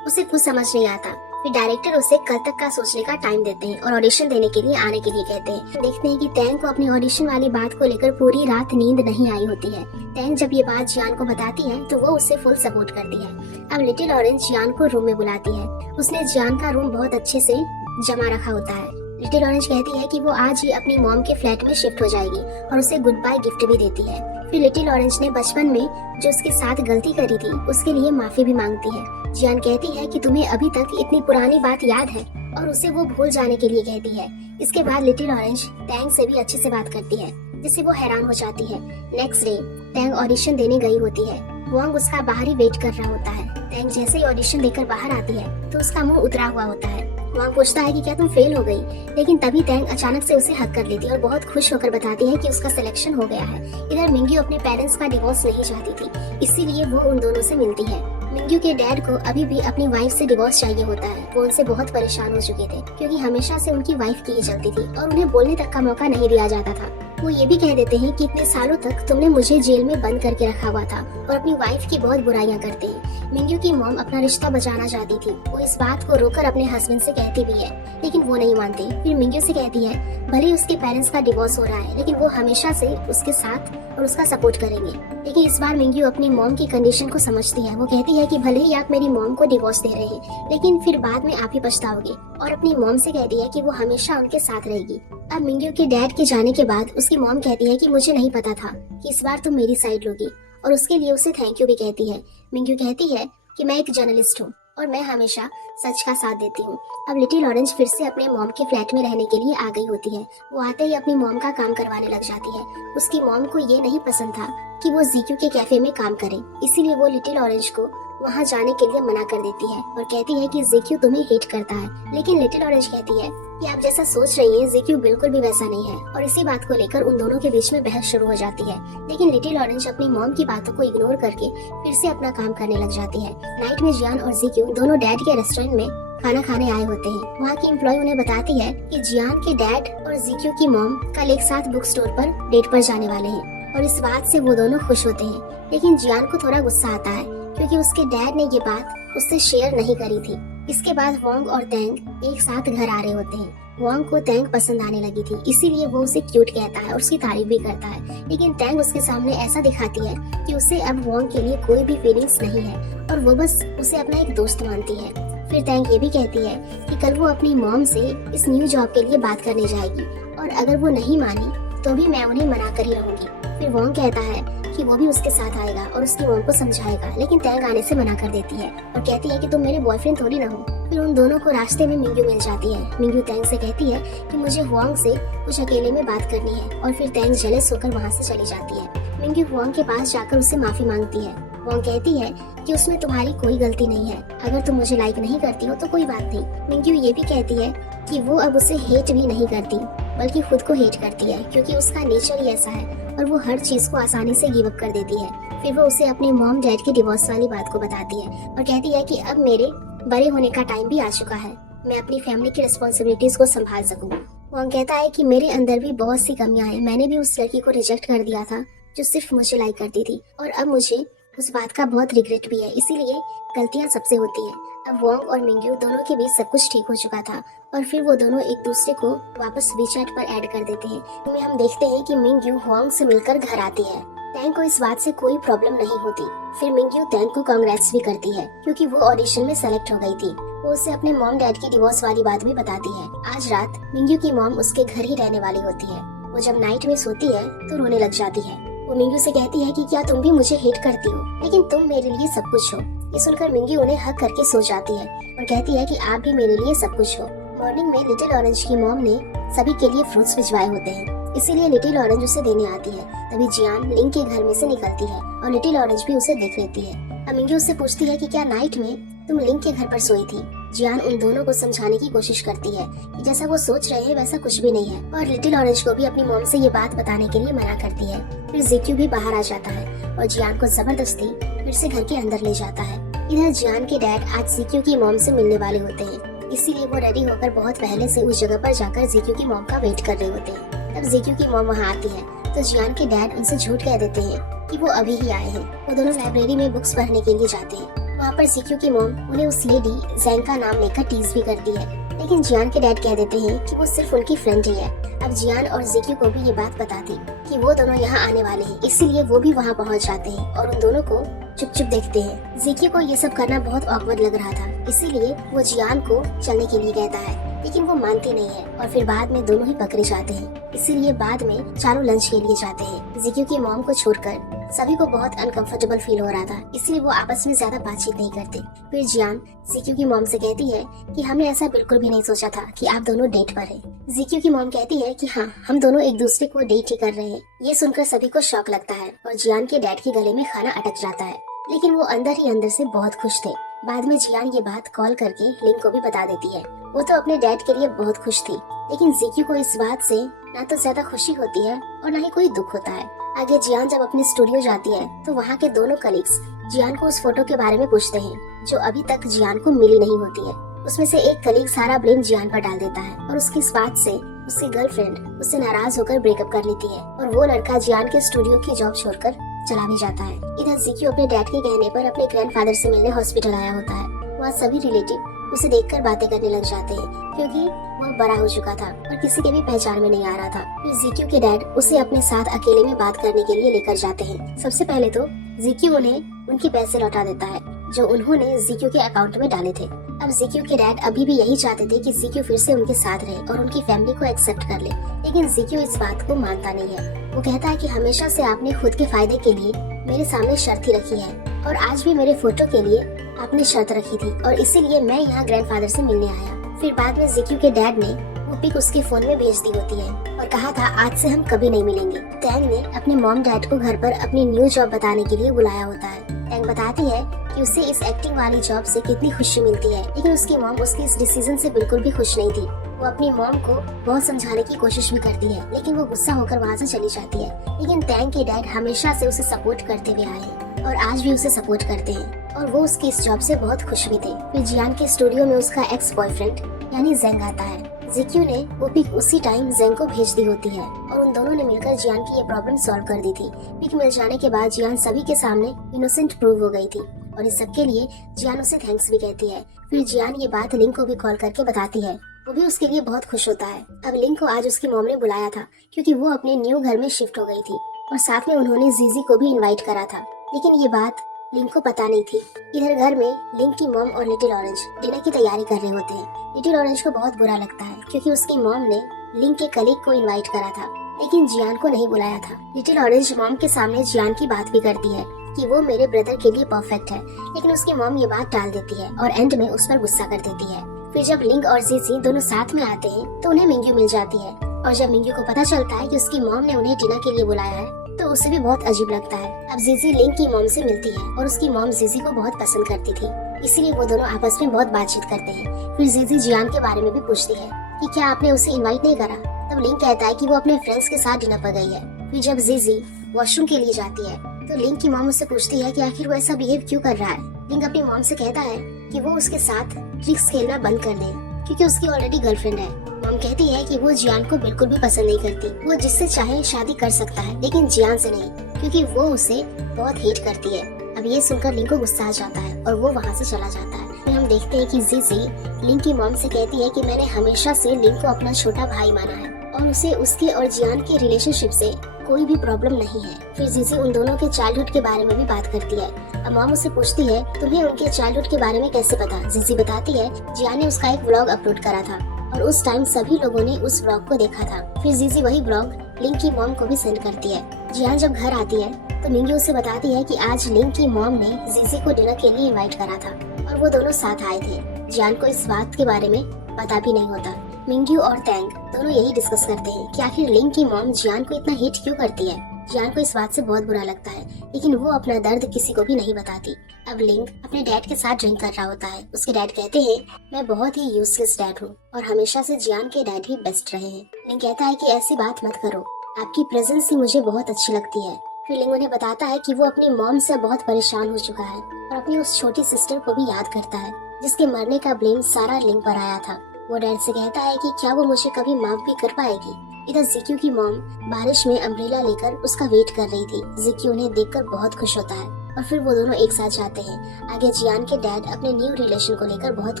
उसे कुछ समझ नहीं आता। फिर डायरेक्टर उसे कल तक का सोचने का टाइम देते हैं और ऑडिशन देने के लिए आने के लिए कहते हैं। देखते हैं कि टैंग को अपनी ऑडिशन वाली बात को लेकर पूरी रात नींद नहीं आई होती है। टैंग जब ये बात जियान को बताती है तो वो उसे फुल सपोर्ट करती है। अब लिटिल ऑरेंज जियान को रूम में बुलाती है। उसने जियान का रूम बहुत अच्छे से जमा रखा होता है। लिटिल ऑरेंज कहती है कि वो आज ही अपनी मॉम के फ्लैट में शिफ्ट हो जाएगी और उसे गुड बाय गिफ्ट भी देती है। फिर लिटिल ऑरेंज ने बचपन में जो उसके साथ गलती करी थी उसके लिए माफी भी मांगती है। जियान कहती है कि तुम्हें अभी तक इतनी पुरानी बात याद है और उसे वो भूल जाने के लिए कहती है। इसके बाद लिटिल ऑरेंज टैंग से भी अच्छे से बात करती है जिससे वो हैरान हो जाती है। नेक्स्ट डे टैंग ऑडिशन देने गई होती है। हुआंग उसका बाहर ही वेट कर रहा होता है। टैंग जैसे ही ऑडिशन देकर बाहर आती है तो उसका मुंह उतरा हुआ होता है। हुआंग पूछता है कि क्या तुम फेल हो गई, लेकिन तभी टैंग अचानक से उसे हक कर लेती है और बहुत खुश होकर बताती है कि उसका सिलेक्शन हो गया है। इधर मिंग्यू अपने पेरेंट्स का डिवोर्स नहीं चाहती थी, इसीलिए वो उन दोनों से मिलती है। मिंग्यू के डैड को अभी भी अपनी वाइफ से डिवोर्स चाहिए होता है। वो उनसे बहुत परेशान हो चुके थे क्योंकि हमेशा से उनकी वाइफ की ही चलती थी और उन्हें बोलने तक का मौका नहीं दिया जाता था। वो ये भी कह देते हैं कि इतने सालों तक तुमने मुझे जेल में बंद करके रखा हुआ था और अपनी वाइफ की बहुत बुराइयां करते हैं। मिंग्यू की मॉम अपना रिश्ता बचाना चाहती थी। वो इस बात को रोकर अपने हस्बैंड से कहती भी है, लेकिन वो नहीं मानते। फिर मिंग्यू से कहती है भले ही उसके पेरेंट्स का डिवोर्स हो रहा है, लेकिन वो हमेशा से उसके साथ और उसका सपोर्ट करेंगे। लेकिन इस बार मिंग्यू अपनी मॉम की कंडीशन को समझती है। वो कहती है कि भले ही आप मेरी मॉम को डिवोर्स दे रहे हैं, लेकिन फिर बाद में आप ही पछताओगे, और अपनी मॉम से कहती है कि वो हमेशा उनके साथ रहेगी। अब मिंग्यू के डैड के जाने के बाद उसकी मॉम कहती है कि मुझे नहीं पता था कि इस बार तुम मेरी साइड लोगी, और उसके लिए उसे थैंक यू भी कहती है। मिंग्यू कहती है कि मैं एक जर्नलिस्ट हूँ और मैं हमेशा सच का साथ देती हूँ। अब लिटिल ऑरेंज फिर से अपने मॉम के फ्लैट में रहने के लिए आ गई होती है। वो आते ही अपनी मॉम का काम करवाने लग जाती है। उसकी मॉम को ये नहीं पसंद था कि वो जीक्यू के कैफे में काम करे, इसीलिए वो लिटिल ऑरेंज को वहाँ जाने के लिए मना कर देती है और कहती है कि जीक्यू तुम्हें हेट करता है। लेकिन लिटिल ऑरेंज कहती है कि आप जैसा सोच रही हैं जीक्यू बिल्कुल भी वैसा नहीं है, और इसी बात को लेकर उन दोनों के बीच में बहस शुरू हो जाती है। लेकिन लिटिल ऑरेंज अपनी मॉम की बातों को इग्नोर करके फिर से अपना काम करने लग जाती है। नाइट में जियान और जीक्यू दोनों डैड के रेस्टोरेंट में खाना खाने आए होते हैं। वहाँ की एम्प्लॉय उन्हें बताती है कि जियान के डैड और जीक्यू की मॉम कल एक साथ बुक स्टोर पर डेट पर जाने वाले हैं, और इस बात से वो दोनों खुश होते हैं। लेकिन जियान को थोड़ा गुस्सा आता है क्योंकि उसके डैड ने ये बात उससे शेयर नहीं करी थी। इसके बाद वांग और टैंग एक साथ घर आ रहे होते हैं। वांग को टैंग पसंद आने लगी थी, इसीलिए वो उसे क्यूट कहता है और उसकी तारीफ भी करता है। लेकिन टैंग उसके सामने ऐसा दिखाती है कि उसे अब वांग के लिए कोई भी फीलिंग्स नहीं है और वो बस उसे अपना एक दोस्त मानती है। फिर टैंग ये भी कहती है कि कल वो अपनी मॉम से इस न्यू जॉब के लिए बात करने जाएगी, और अगर वो नहीं मानी तो भी मैं उन्हें मना कर ही रहूंगी। फिर वांग कहता है कि वो भी उसके साथ आएगा और उसकी मॉम को समझाएगा, लेकिन टैंग आने से मना कर देती है और कहती है कि तुम मेरे बॉयफ्रेंड थोड़ी ना हो। फिर उन दोनों को रास्ते में मिंग्यू मिल जाती है। मिंग्यू तैंग से कहती है कि मुझे हुआंग से कुछ अकेले में बात करनी है और फिर तैंग जेलस होकर वहाँ से चली जाती है। मिंग्यू हुआंग के पास जाकर उससे माफी मांगती है। हुआंग कहती है कि उसमें तुम्हारी कोई गलती नहीं है, अगर तुम मुझे लाइक नहीं करती हो तो कोई बात नहीं। मिंग्यू ये भी कहती है कि वो अब उसे हेट भी नहीं करती बल्कि खुद को हेट करती है, क्योंकि उसका नेचर ही ऐसा है और वो हर चीज को आसानी से गिव अप कर देती है। फिर वो उसे अपने मॉम डैड के डिवोर्स वाली बात को बताती है और कहती है कि अब मेरे बड़े होने का टाइम भी आ चुका है, मैं अपनी फैमिली की रिस्पॉन्सिबिलिटीज को संभाल सकूं। वो कहता है कि मेरे अंदर भी बहुत सी कमियां हैं, मैंने भी उस लड़की को रिजेक्ट कर दिया था जो सिर्फ मुझे लाइक करती थी और अब मुझे उस बात का बहुत रिग्रेट भी है, इसीलिए गलतियां सबसे होती हैं। अब वोंग और मिंग्यू दोनों के बीच सब कुछ ठीक हो चुका था और फिर वो दोनों एक दूसरे को वापस वीचैट पर ऐड कर देते हैं। इसमें हम देखते हैं कि मिंग्यू हुआंग से मिलकर घर आती है। टैंग को इस बात से कोई प्रॉब्लम नहीं होती। फिर मिंग्यू टैंग को कांग्रेट्स भी करती है क्योंकि वो ऑडिशन में सेलेक्ट हो गई थी। वो उसे अपने मॉम डैड की डिवोर्स वाली बात भी बताती है। आज रात मिंग्यू की मॉम उसके घर ही रहने वाली होती है। वो जब नाइट में सोती है तो रोने लग जाती है। वो मिंग्यू से कहती है कि क्या तुम भी मुझे हेट करती हो, लेकिन तुम मेरे लिए सब कुछ हो। ये सुनकर मिंग्यू उन्हें हक करके सो जाती है और कहती है कि आप भी मेरे लिए सब कुछ हो। मॉर्निंग में लिटिल ऑरेंज की मॉम ने सभी के लिए फ्रूट्स भिजवाए होते हैं, इसीलिए लिटिल ऑरेंज उसे देने आती है। तभी जियान लिंक के घर में से निकलती है और लिटिल ऑरेंज भी उसे देख लेती है। अब मिंग्यू उससे पूछती है कि क्या नाइट में तुम लिंक के घर पर सोई थी। जियान उन दोनों को समझाने की कोशिश करती है कि जैसा वो सोच रहे हैं वैसा कुछ भी नहीं है और लिटिल ऑरेंज को भी अपनी मॉम से ये बात बताने के लिए मना करती है। फिर ज़िक्यू भी बाहर आ जाता है और जियान को जबरदस्ती फिर से घर के अंदर ले जाता है। इधर जियान के डैड आज ज़िक्यू की मॉम से मिलने वाले होते हैं, इसीलिए वो रेडी होकर बहुत पहले से उस जगह पर जाकर ज़िक्यू की मॉम का वेट कर रहे होते हैं। तब ज़िक्यू की मॉम वहाँ आती है तो जियान के डैड उनसे झूठ कह देते हैं कि वो अभी ही आए हैं। वो दोनों लाइब्रेरी में बुक्स पढ़ने के लिए जाते हैं। वहाँ पर ज़िक्यू की मॉम उन्हें उस लेडी जैंग का नाम लेकर टीज भी करती है, लेकिन जियान के डैड कह देते हैं कि वो सिर्फ उनकी फ्रेंड ही है। अब जियान और ज़िक्यू को भी ये बात बताती कि वो दोनों यहाँ आने वाले हैं, इसीलिए वो भी वहाँ पहुँच जाते हैं और उन दोनों को चुप चुप देखते हैं। ज़िक्यू को ये सब करना बहुत ऑकवर्ड लग रहा था, इसीलिए वो जियान को चलने के लिए कहता है, लेकिन वो मानती नहीं है और फिर बाद में दोनों ही पकड़े जाते हैं। इसीलिए बाद में चारों लंच के लिए जाते हैं। ज़िक्यू की मॉम को छोड़कर सभी को बहुत अनकंफर्टेबल फील हो रहा था, इसलिए वो आपस में ज्यादा बातचीत नहीं करते। फिर जियान ज़िक्यू की मॉम से कहती है कि हमने ऐसा बिल्कुल भी नहीं सोचा था कि आप दोनों डेट पर हैं। ज़िक्यू की मॉम कहती है कि हाँ, हम दोनों एक दूसरे को डेट ही कर रहे हैं। ये सुनकर सभी को शॉक लगता है और जियान के डैड के गले में खाना अटक जाता है, लेकिन वो अंदर ही अंदर से बहुत खुश थे। बाद में जियान ये बात कॉल करके लिंक को भी बता देती है। वो तो अपने डैड के लिए बहुत खुश थी, लेकिन ज़िक्यू को इस बात से ना तो ज्यादा खुशी होती है और ना ही कोई दुख होता है। आगे जियान जब अपने स्टूडियो जाती है तो वहाँ के दोनों कलीग्स जियान को उस फोटो के बारे में पूछते हैं जो अभी तक जियान को मिली नहीं होती है। उसमें से एक कलीग सारा ब्लेम जियान पर डाल देता है और उसकी इस बात से उसकी गर्लफ्रेंड उससे नाराज होकर ब्रेकअप कर लेती है और वो लड़का जियान के स्टूडियो की जॉब छोड़कर चला भी जाता है। इधर ज़िक्यू अपने डैड के कहने पर अपने ग्रैंडफादर से मिलने हॉस्पिटल आया होता है। वहाँ सभी रिलेटिव उसे देखकर बातें करने लग जाते हैं क्योंकि वह बड़ा हो चुका था और किसी के भी पहचान में नहीं आ रहा था। फिर ज़िक्यू के डैड उसे अपने साथ अकेले में बात करने के लिए लेकर जाते हैं। सबसे पहले तो ज़िक्यू उन्हें उनके पैसे लौटा देता है जो उन्होंने ज़िक्यू के अकाउंट में डाले थे। अब ज़िक्यू के डैड अभी भी यही चाहते थे कि ज़िक्यू फिर से उनके साथ रहे और उनकी फैमिली को एक्सेप्ट कर ले, लेकिन ज़िक्यू इस बात को मानता नहीं है। वो कहता है कि हमेशा से आपने खुद के फायदे के लिए मेरे सामने शर्त ही रखी है और आज भी मेरे फोटो के लिए आपने शर्त रखी थी और इसीलिए मैं यहाँ ग्रैंडफादर से मिलने आया। फिर बाद में ज़िक्यू के डैड ने वो पिक उसके फोन में भेज दी होती है और कहा था आज से हम कभी नहीं मिलेंगे। टैंग ने अपने मॉम डैड को घर पर अपनी न्यू जॉब बताने के लिए बुलाया होता है। टैंग बताती है कि उसे इस एक्टिंग वाली जॉब से कितनी खुशी मिलती है, लेकिन उसकी मॉम उसके इस डिसीजन से बिल्कुल भी खुश नहीं थी। वो अपनी मॉम को बहुत समझाने की कोशिश भी करती है, लेकिन वो गुस्सा होकर वहाँ से चली जाती है। लेकिन टैंग के डैड हमेशा से उसे सपोर्ट करते हुए आए हैं और आज भी उसे सपोर्ट करते हैं और वो उसकी इस जॉब से बहुत खुश भी थे। फिर जियान के स्टूडियो में उसका एक्स बॉयफ्रेंड यानी जेंग आता है। ज़िक्यू ने वो पिक उसी टाइम जेंग को भेज दी होती है और उन दोनों ने मिलकर जियान की ये प्रॉब्लम सॉल्व कर दी थी। पिक मिल जाने के बाद जियान सभी के सामने इनोसेंट प्रूव हो गई थी और इस सब के लिए जियान उसे थैंक्स भी कहती है। फिर जियान ये बात लिंक को भी कॉल करके बताती है। वो भी उसके लिए बहुत खुश होता है। अब लिंक को आज उसकी मॉम ने बुलाया था क्योंकि वो अपने न्यू घर में शिफ्ट हो गई थी और साथ में उन्होंने जीजी को भी इनवाइट करा था, लेकिन ये बात लिंक को पता नहीं थी। इधर घर में लिंक की मॉम और लिटिल ऑरेंज डिनर की तैयारी कर रहे होते हैं। लिटिल ऑरेंज को बहुत बुरा लगता है क्योंकि उसकी मॉम ने लिंक के कलीग को इनवाइट करा था, लेकिन जियान को नहीं बुलाया था। लिटिल ऑरेंज मॉम के सामने जियान की बात भी करती है, कि वो मेरे ब्रदर के लिए परफेक्ट है, लेकिन उसकी मॉम ये बात टाल देती है और एंड में उस पर गुस्सा कर देती है। फिर जब लिंग और जीजी दोनों साथ में आते हैं तो उन्हें मिंग्यू मिल जाती है, और जब मिंग्यू को पता चलता है कि उसकी मॉम ने उन्हें डिनर के लिए बुलाया है तो उसे भी बहुत अजीब लगता है। अब जीजी लिंग की मॉम से मिलती है और उसकी मॉम जीजी को बहुत पसंद करती थी, इसीलिए वो दोनों आपस में बहुत बातचीत करते हैं। फिर जीजी जियान के बारे में भी पूछती है कि क्या आपने उसे इनवाइट नहीं करा। तब लिंग कहता है कि वो अपने फ्रेंड्स के साथ डिनर पर गई है। फिर जब जीजी वॉशरूम के लिए जाती है तो लिंग की मॉम उससे पूछती है कि आखिर वो ऐसा बिहेव क्यों कर रहा है। लिंग अपनी मॉम से कहता है कि वो उसके साथ ट्रिक्स खेलना बंद कर दे क्योंकि उसकी ऑलरेडी गर्लफ्रेंड है। मॉम कहती है कि वो जियान को बिल्कुल भी पसंद नहीं करती, वो जिससे चाहे शादी कर सकता है लेकिन जियान से नहीं, क्योंकि वो उसे बहुत हेट करती है। अब ये सुनकर लिंग को गुस्सा आ जाता है और वो वहाँ से चला जाता है। फिर हम देखते हैं कि जीजी लिंग की मॉम से कहती है कि मैंने हमेशा से लिंग को अपना छोटा भाई माना है और उसे उसके और जियान के रिलेशनशिप से कोई भी प्रॉब्लम नहीं है। फिर जीजी उन दोनों के चाइल्डहुड के बारे में भी बात करती है। अब मॉम उससे पूछती है तुम्हें उनके चाइल्डहुड के बारे में कैसे पता। जीजी बताती है जियान ने उसका एक व्लॉग अपलोड करा था और उस टाइम सभी लोगों ने उस व्लॉग को देखा था। फिर जीजी वही व्लॉग लिंग की मॉम को भी सेंड करती है। जियान जब घर आती है तो मिंग्यू उसे बताती है कि आज लिंग की मॉम ने जीजी को डिनर के लिए इनवाइट करा था और वो दोनों साथ आए थे। जियान को इस बात के बारे में पता भी नहीं होता। मिंग्यू और टैंग दोनों यही डिस्कस करते हैं कि आखिर लिंग की मॉम जियान को इतना हेट क्यों करती है। जियान को इस बात से बहुत बुरा लगता है, लेकिन वो अपना दर्द किसी को भी नहीं बताती। अब लिंग अपने डैड के साथ ड्रिंक कर रहा होता है। उसके डैड कहते हैं मैं बहुत ही यूजलेस डैड हूँ और हमेशा से जियान के डैड ही बेस्ट रहे हैं। लिंग कहता है कि ऐसी बात मत करो, आपकी प्रेजेंस ही मुझे बहुत अच्छी लगती है। फिर लिंग उन्हें बताता है कि वो अपनी मॉम से बहुत परेशान हो चुका है और अपनी उस छोटी सिस्टर को भी याद करता है जिसके मरने का ब्लेम सारा लिंग पर आया था। वो डैड से कहता है कि क्या वो मुझे कभी माफ भी कर पाएगी। इधर जिक्यू की मॉम बारिश में अम्ब्रेला लेकर उसका वेट कर रही थी। जिक्यू उन्हें देखकर बहुत खुश होता है और फिर वो दोनों एक साथ जाते हैं। आगे जियान के डैड अपने न्यू रिलेशन को लेकर बहुत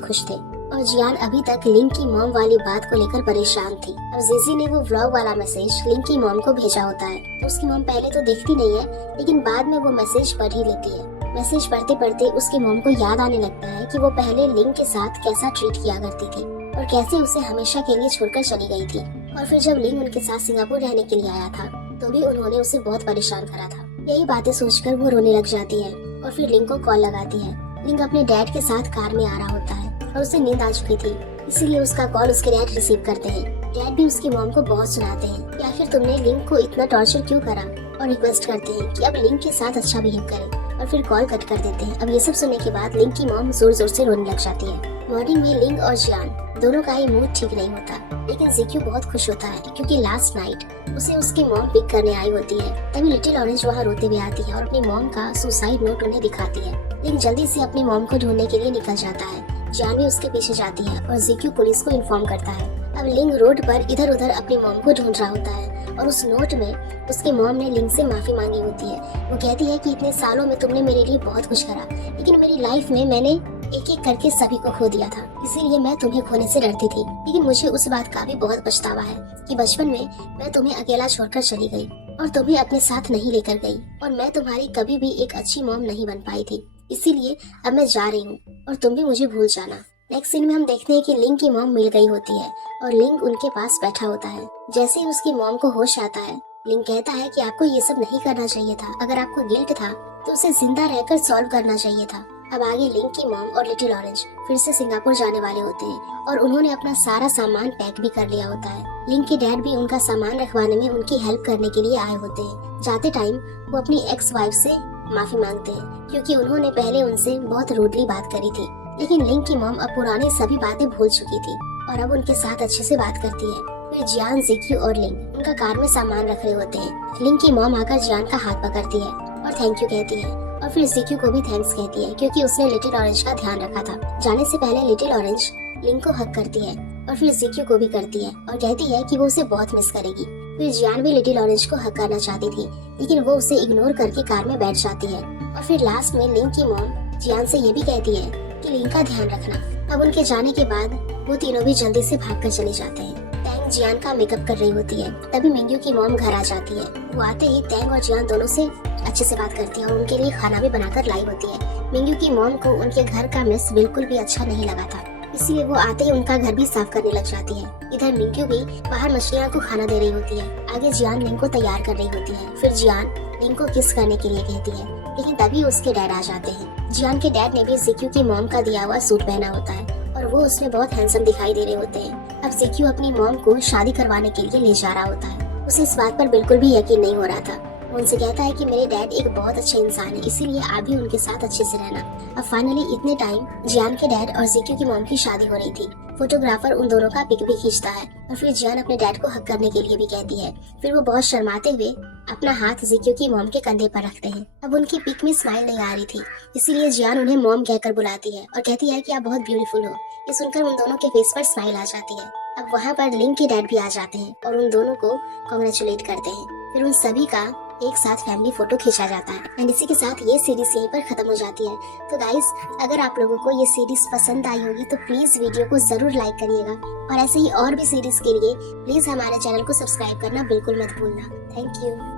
खुश थे और जियान अभी तक लिंग की मॉम वाली बात को लेकर परेशान थी। अब जीजी ने वो व्लॉग वाला मैसेज लिंग की मॉम को भेजा होता है तो उसकी मॉम पहले तो देखती नहीं है, लेकिन बाद में वो मैसेज पढ़ ही लेती है। मैसेज पढ़ते पढ़ते उसकी मॉम को याद आने लगता है कि वो पहले लिंग के साथ कैसा ट्रीट किया करती थी और कैसे उसे हमेशा के लिए छोड़कर चली गई थी। और फिर जब लिंग उनके साथ सिंगापुर रहने के लिए आया था तो भी उन्होंने उसे बहुत परेशान करा था। यही बातें सोचकर वो रोने लग जाती है और फिर लिंग को कॉल लगाती है। लिंग अपने डैड के साथ कार में आ रहा होता है और उसे नींद आ चुकी थी, इसीलिए उसका कॉल उसके डैड रिसीव करते हैं। डैड भी उसकी मॉम को बहुत सुनाते हैं कि आखिर तुमने लिंग को इतना टॉर्चर क्यों करा और रिक्वेस्ट करते हैं कि अब लिंग के साथ अच्छा बिहेव करे और फिर कॉल कट कर देते हैं। अब ये सब सुनने के बाद लिंग की मॉम जोर जोर से रोने लग जाती है। मॉर्निंग में लिंग और जियान दोनों का ही मूड ठीक नहीं होता, लेकिन जिक्यू बहुत खुश होता है क्योंकि लास्ट नाइट उसे उसकी मॉम पिक करने आई होती है। तभी लिटिल ऑरेंज वहाँ रोते हुए आती है और अपनी मॉम का सुसाइड नोट उन्हें दिखाती है। लिंग जल्दी से अपनी मॉम को ढूंढने के लिए निकल जाता है। जियान भी उसके पीछे जाती है और जिक्यू पुलिस को इन्फॉर्म करता है। अब लिंग रोड पर इधर उधर अपनी मॉम को ढूंढ रहा होता है और उस नोट में उसकी मॉम ने लिंग से माफी मांगी होती है। वो कहती है कि इतने सालों में तुमने मेरे लिए बहुत कुछ करा, लेकिन मेरी लाइफ में मैंने एक एक करके सभी को खो दिया था, इसीलिए मैं तुम्हें खोने से डरती थी। लेकिन मुझे उस बात का भी बहुत पछतावा है कि बचपन में मैं तुम्हें अकेला छोड़कर चली गई और तुम्हें अपने साथ नहीं लेकर गई और मैं तुम्हारी कभी भी एक अच्छी मॉम नहीं बन पाई थी। इसीलिए अब मैं जा रही हूँ और तुम भी मुझे भूल जाना। नेक्स्ट सीन में हम देखते हैं कि लिंग की मॉम मिल गई होती है और लिंग उनके पास बैठा होता है। जैसे ही उसकी मॉम को होश आता है, लिंग कहता है कि आपको ये सब नहीं करना चाहिए था। अगर आपको गिल्ट था तो उसे जिंदा रहकर सॉल्व करना चाहिए था। अब आगे लिंग की मॉम और लिटिल ऑरेंज फिर से सिंगापुर जाने वाले होते हैं और उन्होंने अपना सारा सामान पैक भी कर लिया होता है। लिंग के डैड भी उनका सामान रखवाने में उनकी हेल्प करने के लिए आए होते हैं। जाते टाइम वो अपनी एक्स वाइफ से माफी मांगते हैं क्योंकि उन्होंने पहले उनसे बहुत रूडली बात करी थी। लेकिन लिंग की मॉम अब पुरानी सभी बातें भूल चुकी थी और अब उनके साथ अच्छे से बात करती है। फिर जियान, जिक्यू और लिंग उनका कार में सामान रख रहे होते हैं। लिंग की मॉम आकर जियान का हाथ पकड़ती है और थैंक यू कहती है और फिर जिक्यू को भी थैंक्स कहती है क्योंकि उसने लिटिल ऑरेंज का ध्यान रखा था। जाने से पहले लिटिल ऑरेंज लिंग को हक करती है और फिर जिक्यू को भी करती है और कहती है कि वो उसे बहुत मिस करेगी। फिर जियान भी लिटिल ऑरेंज को हक करना चाहती थी, लेकिन वो उसे इग्नोर करके कार में बैठ जाती है। और फिर लास्ट में लिंग की मॉम जियान से ये भी कहती है कि लिंग का ध्यान रखना। अब उनके जाने के बाद वो तीनों भी जल्दी से भागकर चले जाते हैं। टैंग जियान का मेकअप कर रही होती है, तभी मिंग्यू की मॉम घर आ जाती है। वो आते ही टैंग और जियान दोनों से अच्छे से बात करती है और उनके लिए खाना भी बनाकर लाई होती है। मिंग्यू की मॉम को उनके घर का मेस बिल्कुल भी अच्छा नहीं लगा था इसीलिए वो आते ही उनका घर भी साफ करने लग जाती है। इधर मिंग्यू भी बाहर मछलियों को खाना दे रही होती है। आगे जियान लिंग को तैयार कर रही होती है। फिर जियान लिंग को किस करने के लिए कहती है, लेकिन तभी उसके डैड आ जाते हैं। जियान के डैड ने भी जिक्यू की मॉम का दिया हुआ सूट पहना होता है और वो उसमें बहुत हैंडसम दिखाई दे रहे होते हैं। अब जिक्यू अपनी मॉम को शादी करवाने के लिए ले जा रहा होता है। उसे इस बात पर बिल्कुल भी यकीन नहीं हो रहा था। वो उनसे कहता है कि मेरे डैड एक बहुत अच्छे इंसान है, इसीलिए आप भी उनके साथ अच्छे से रहना। अब फाइनली इतने टाइम जियान के डैड और जिक्यू की मॉम की शादी हो रही थी। फोटोग्राफर उन दोनों का पिक भी खींचता है और फिर जियान अपने डैड को हक करने के लिए भी कहती है। फिर वो बहुत शर्माते हुए अपना हाथ जिक्यू की मॉम के कंधे पर रखते हैं। अब उनकी पिक में स्माइल नहीं आ रही थी, इसीलिए जियान उन्हें मॉम कहकर बुलाती है और कहती है कि आप बहुत ब्यूटीफुल हो। ये सुनकर उन दोनों के फेस पर स्माइल आ जाती है। अब वहाँ पर लिंग के डैड भी आ जाते हैं और उन दोनों को कॉन्ग्रेचुलेट करते हैं। फिर उन सभी का एक साथ फैमिली फोटो खींचा जाता है एंड इसी के साथ ये सीरीज यहीं पर खत्म हो जाती है। तो गाइस, अगर आप लोगों को ये सीरीज पसंद आई होगी तो प्लीज वीडियो को जरूर लाइक करिएगा और ऐसे ही और भी सीरीज के लिए प्लीज हमारे चैनल को सब्सक्राइब करना बिल्कुल मत भूलना। Thank you.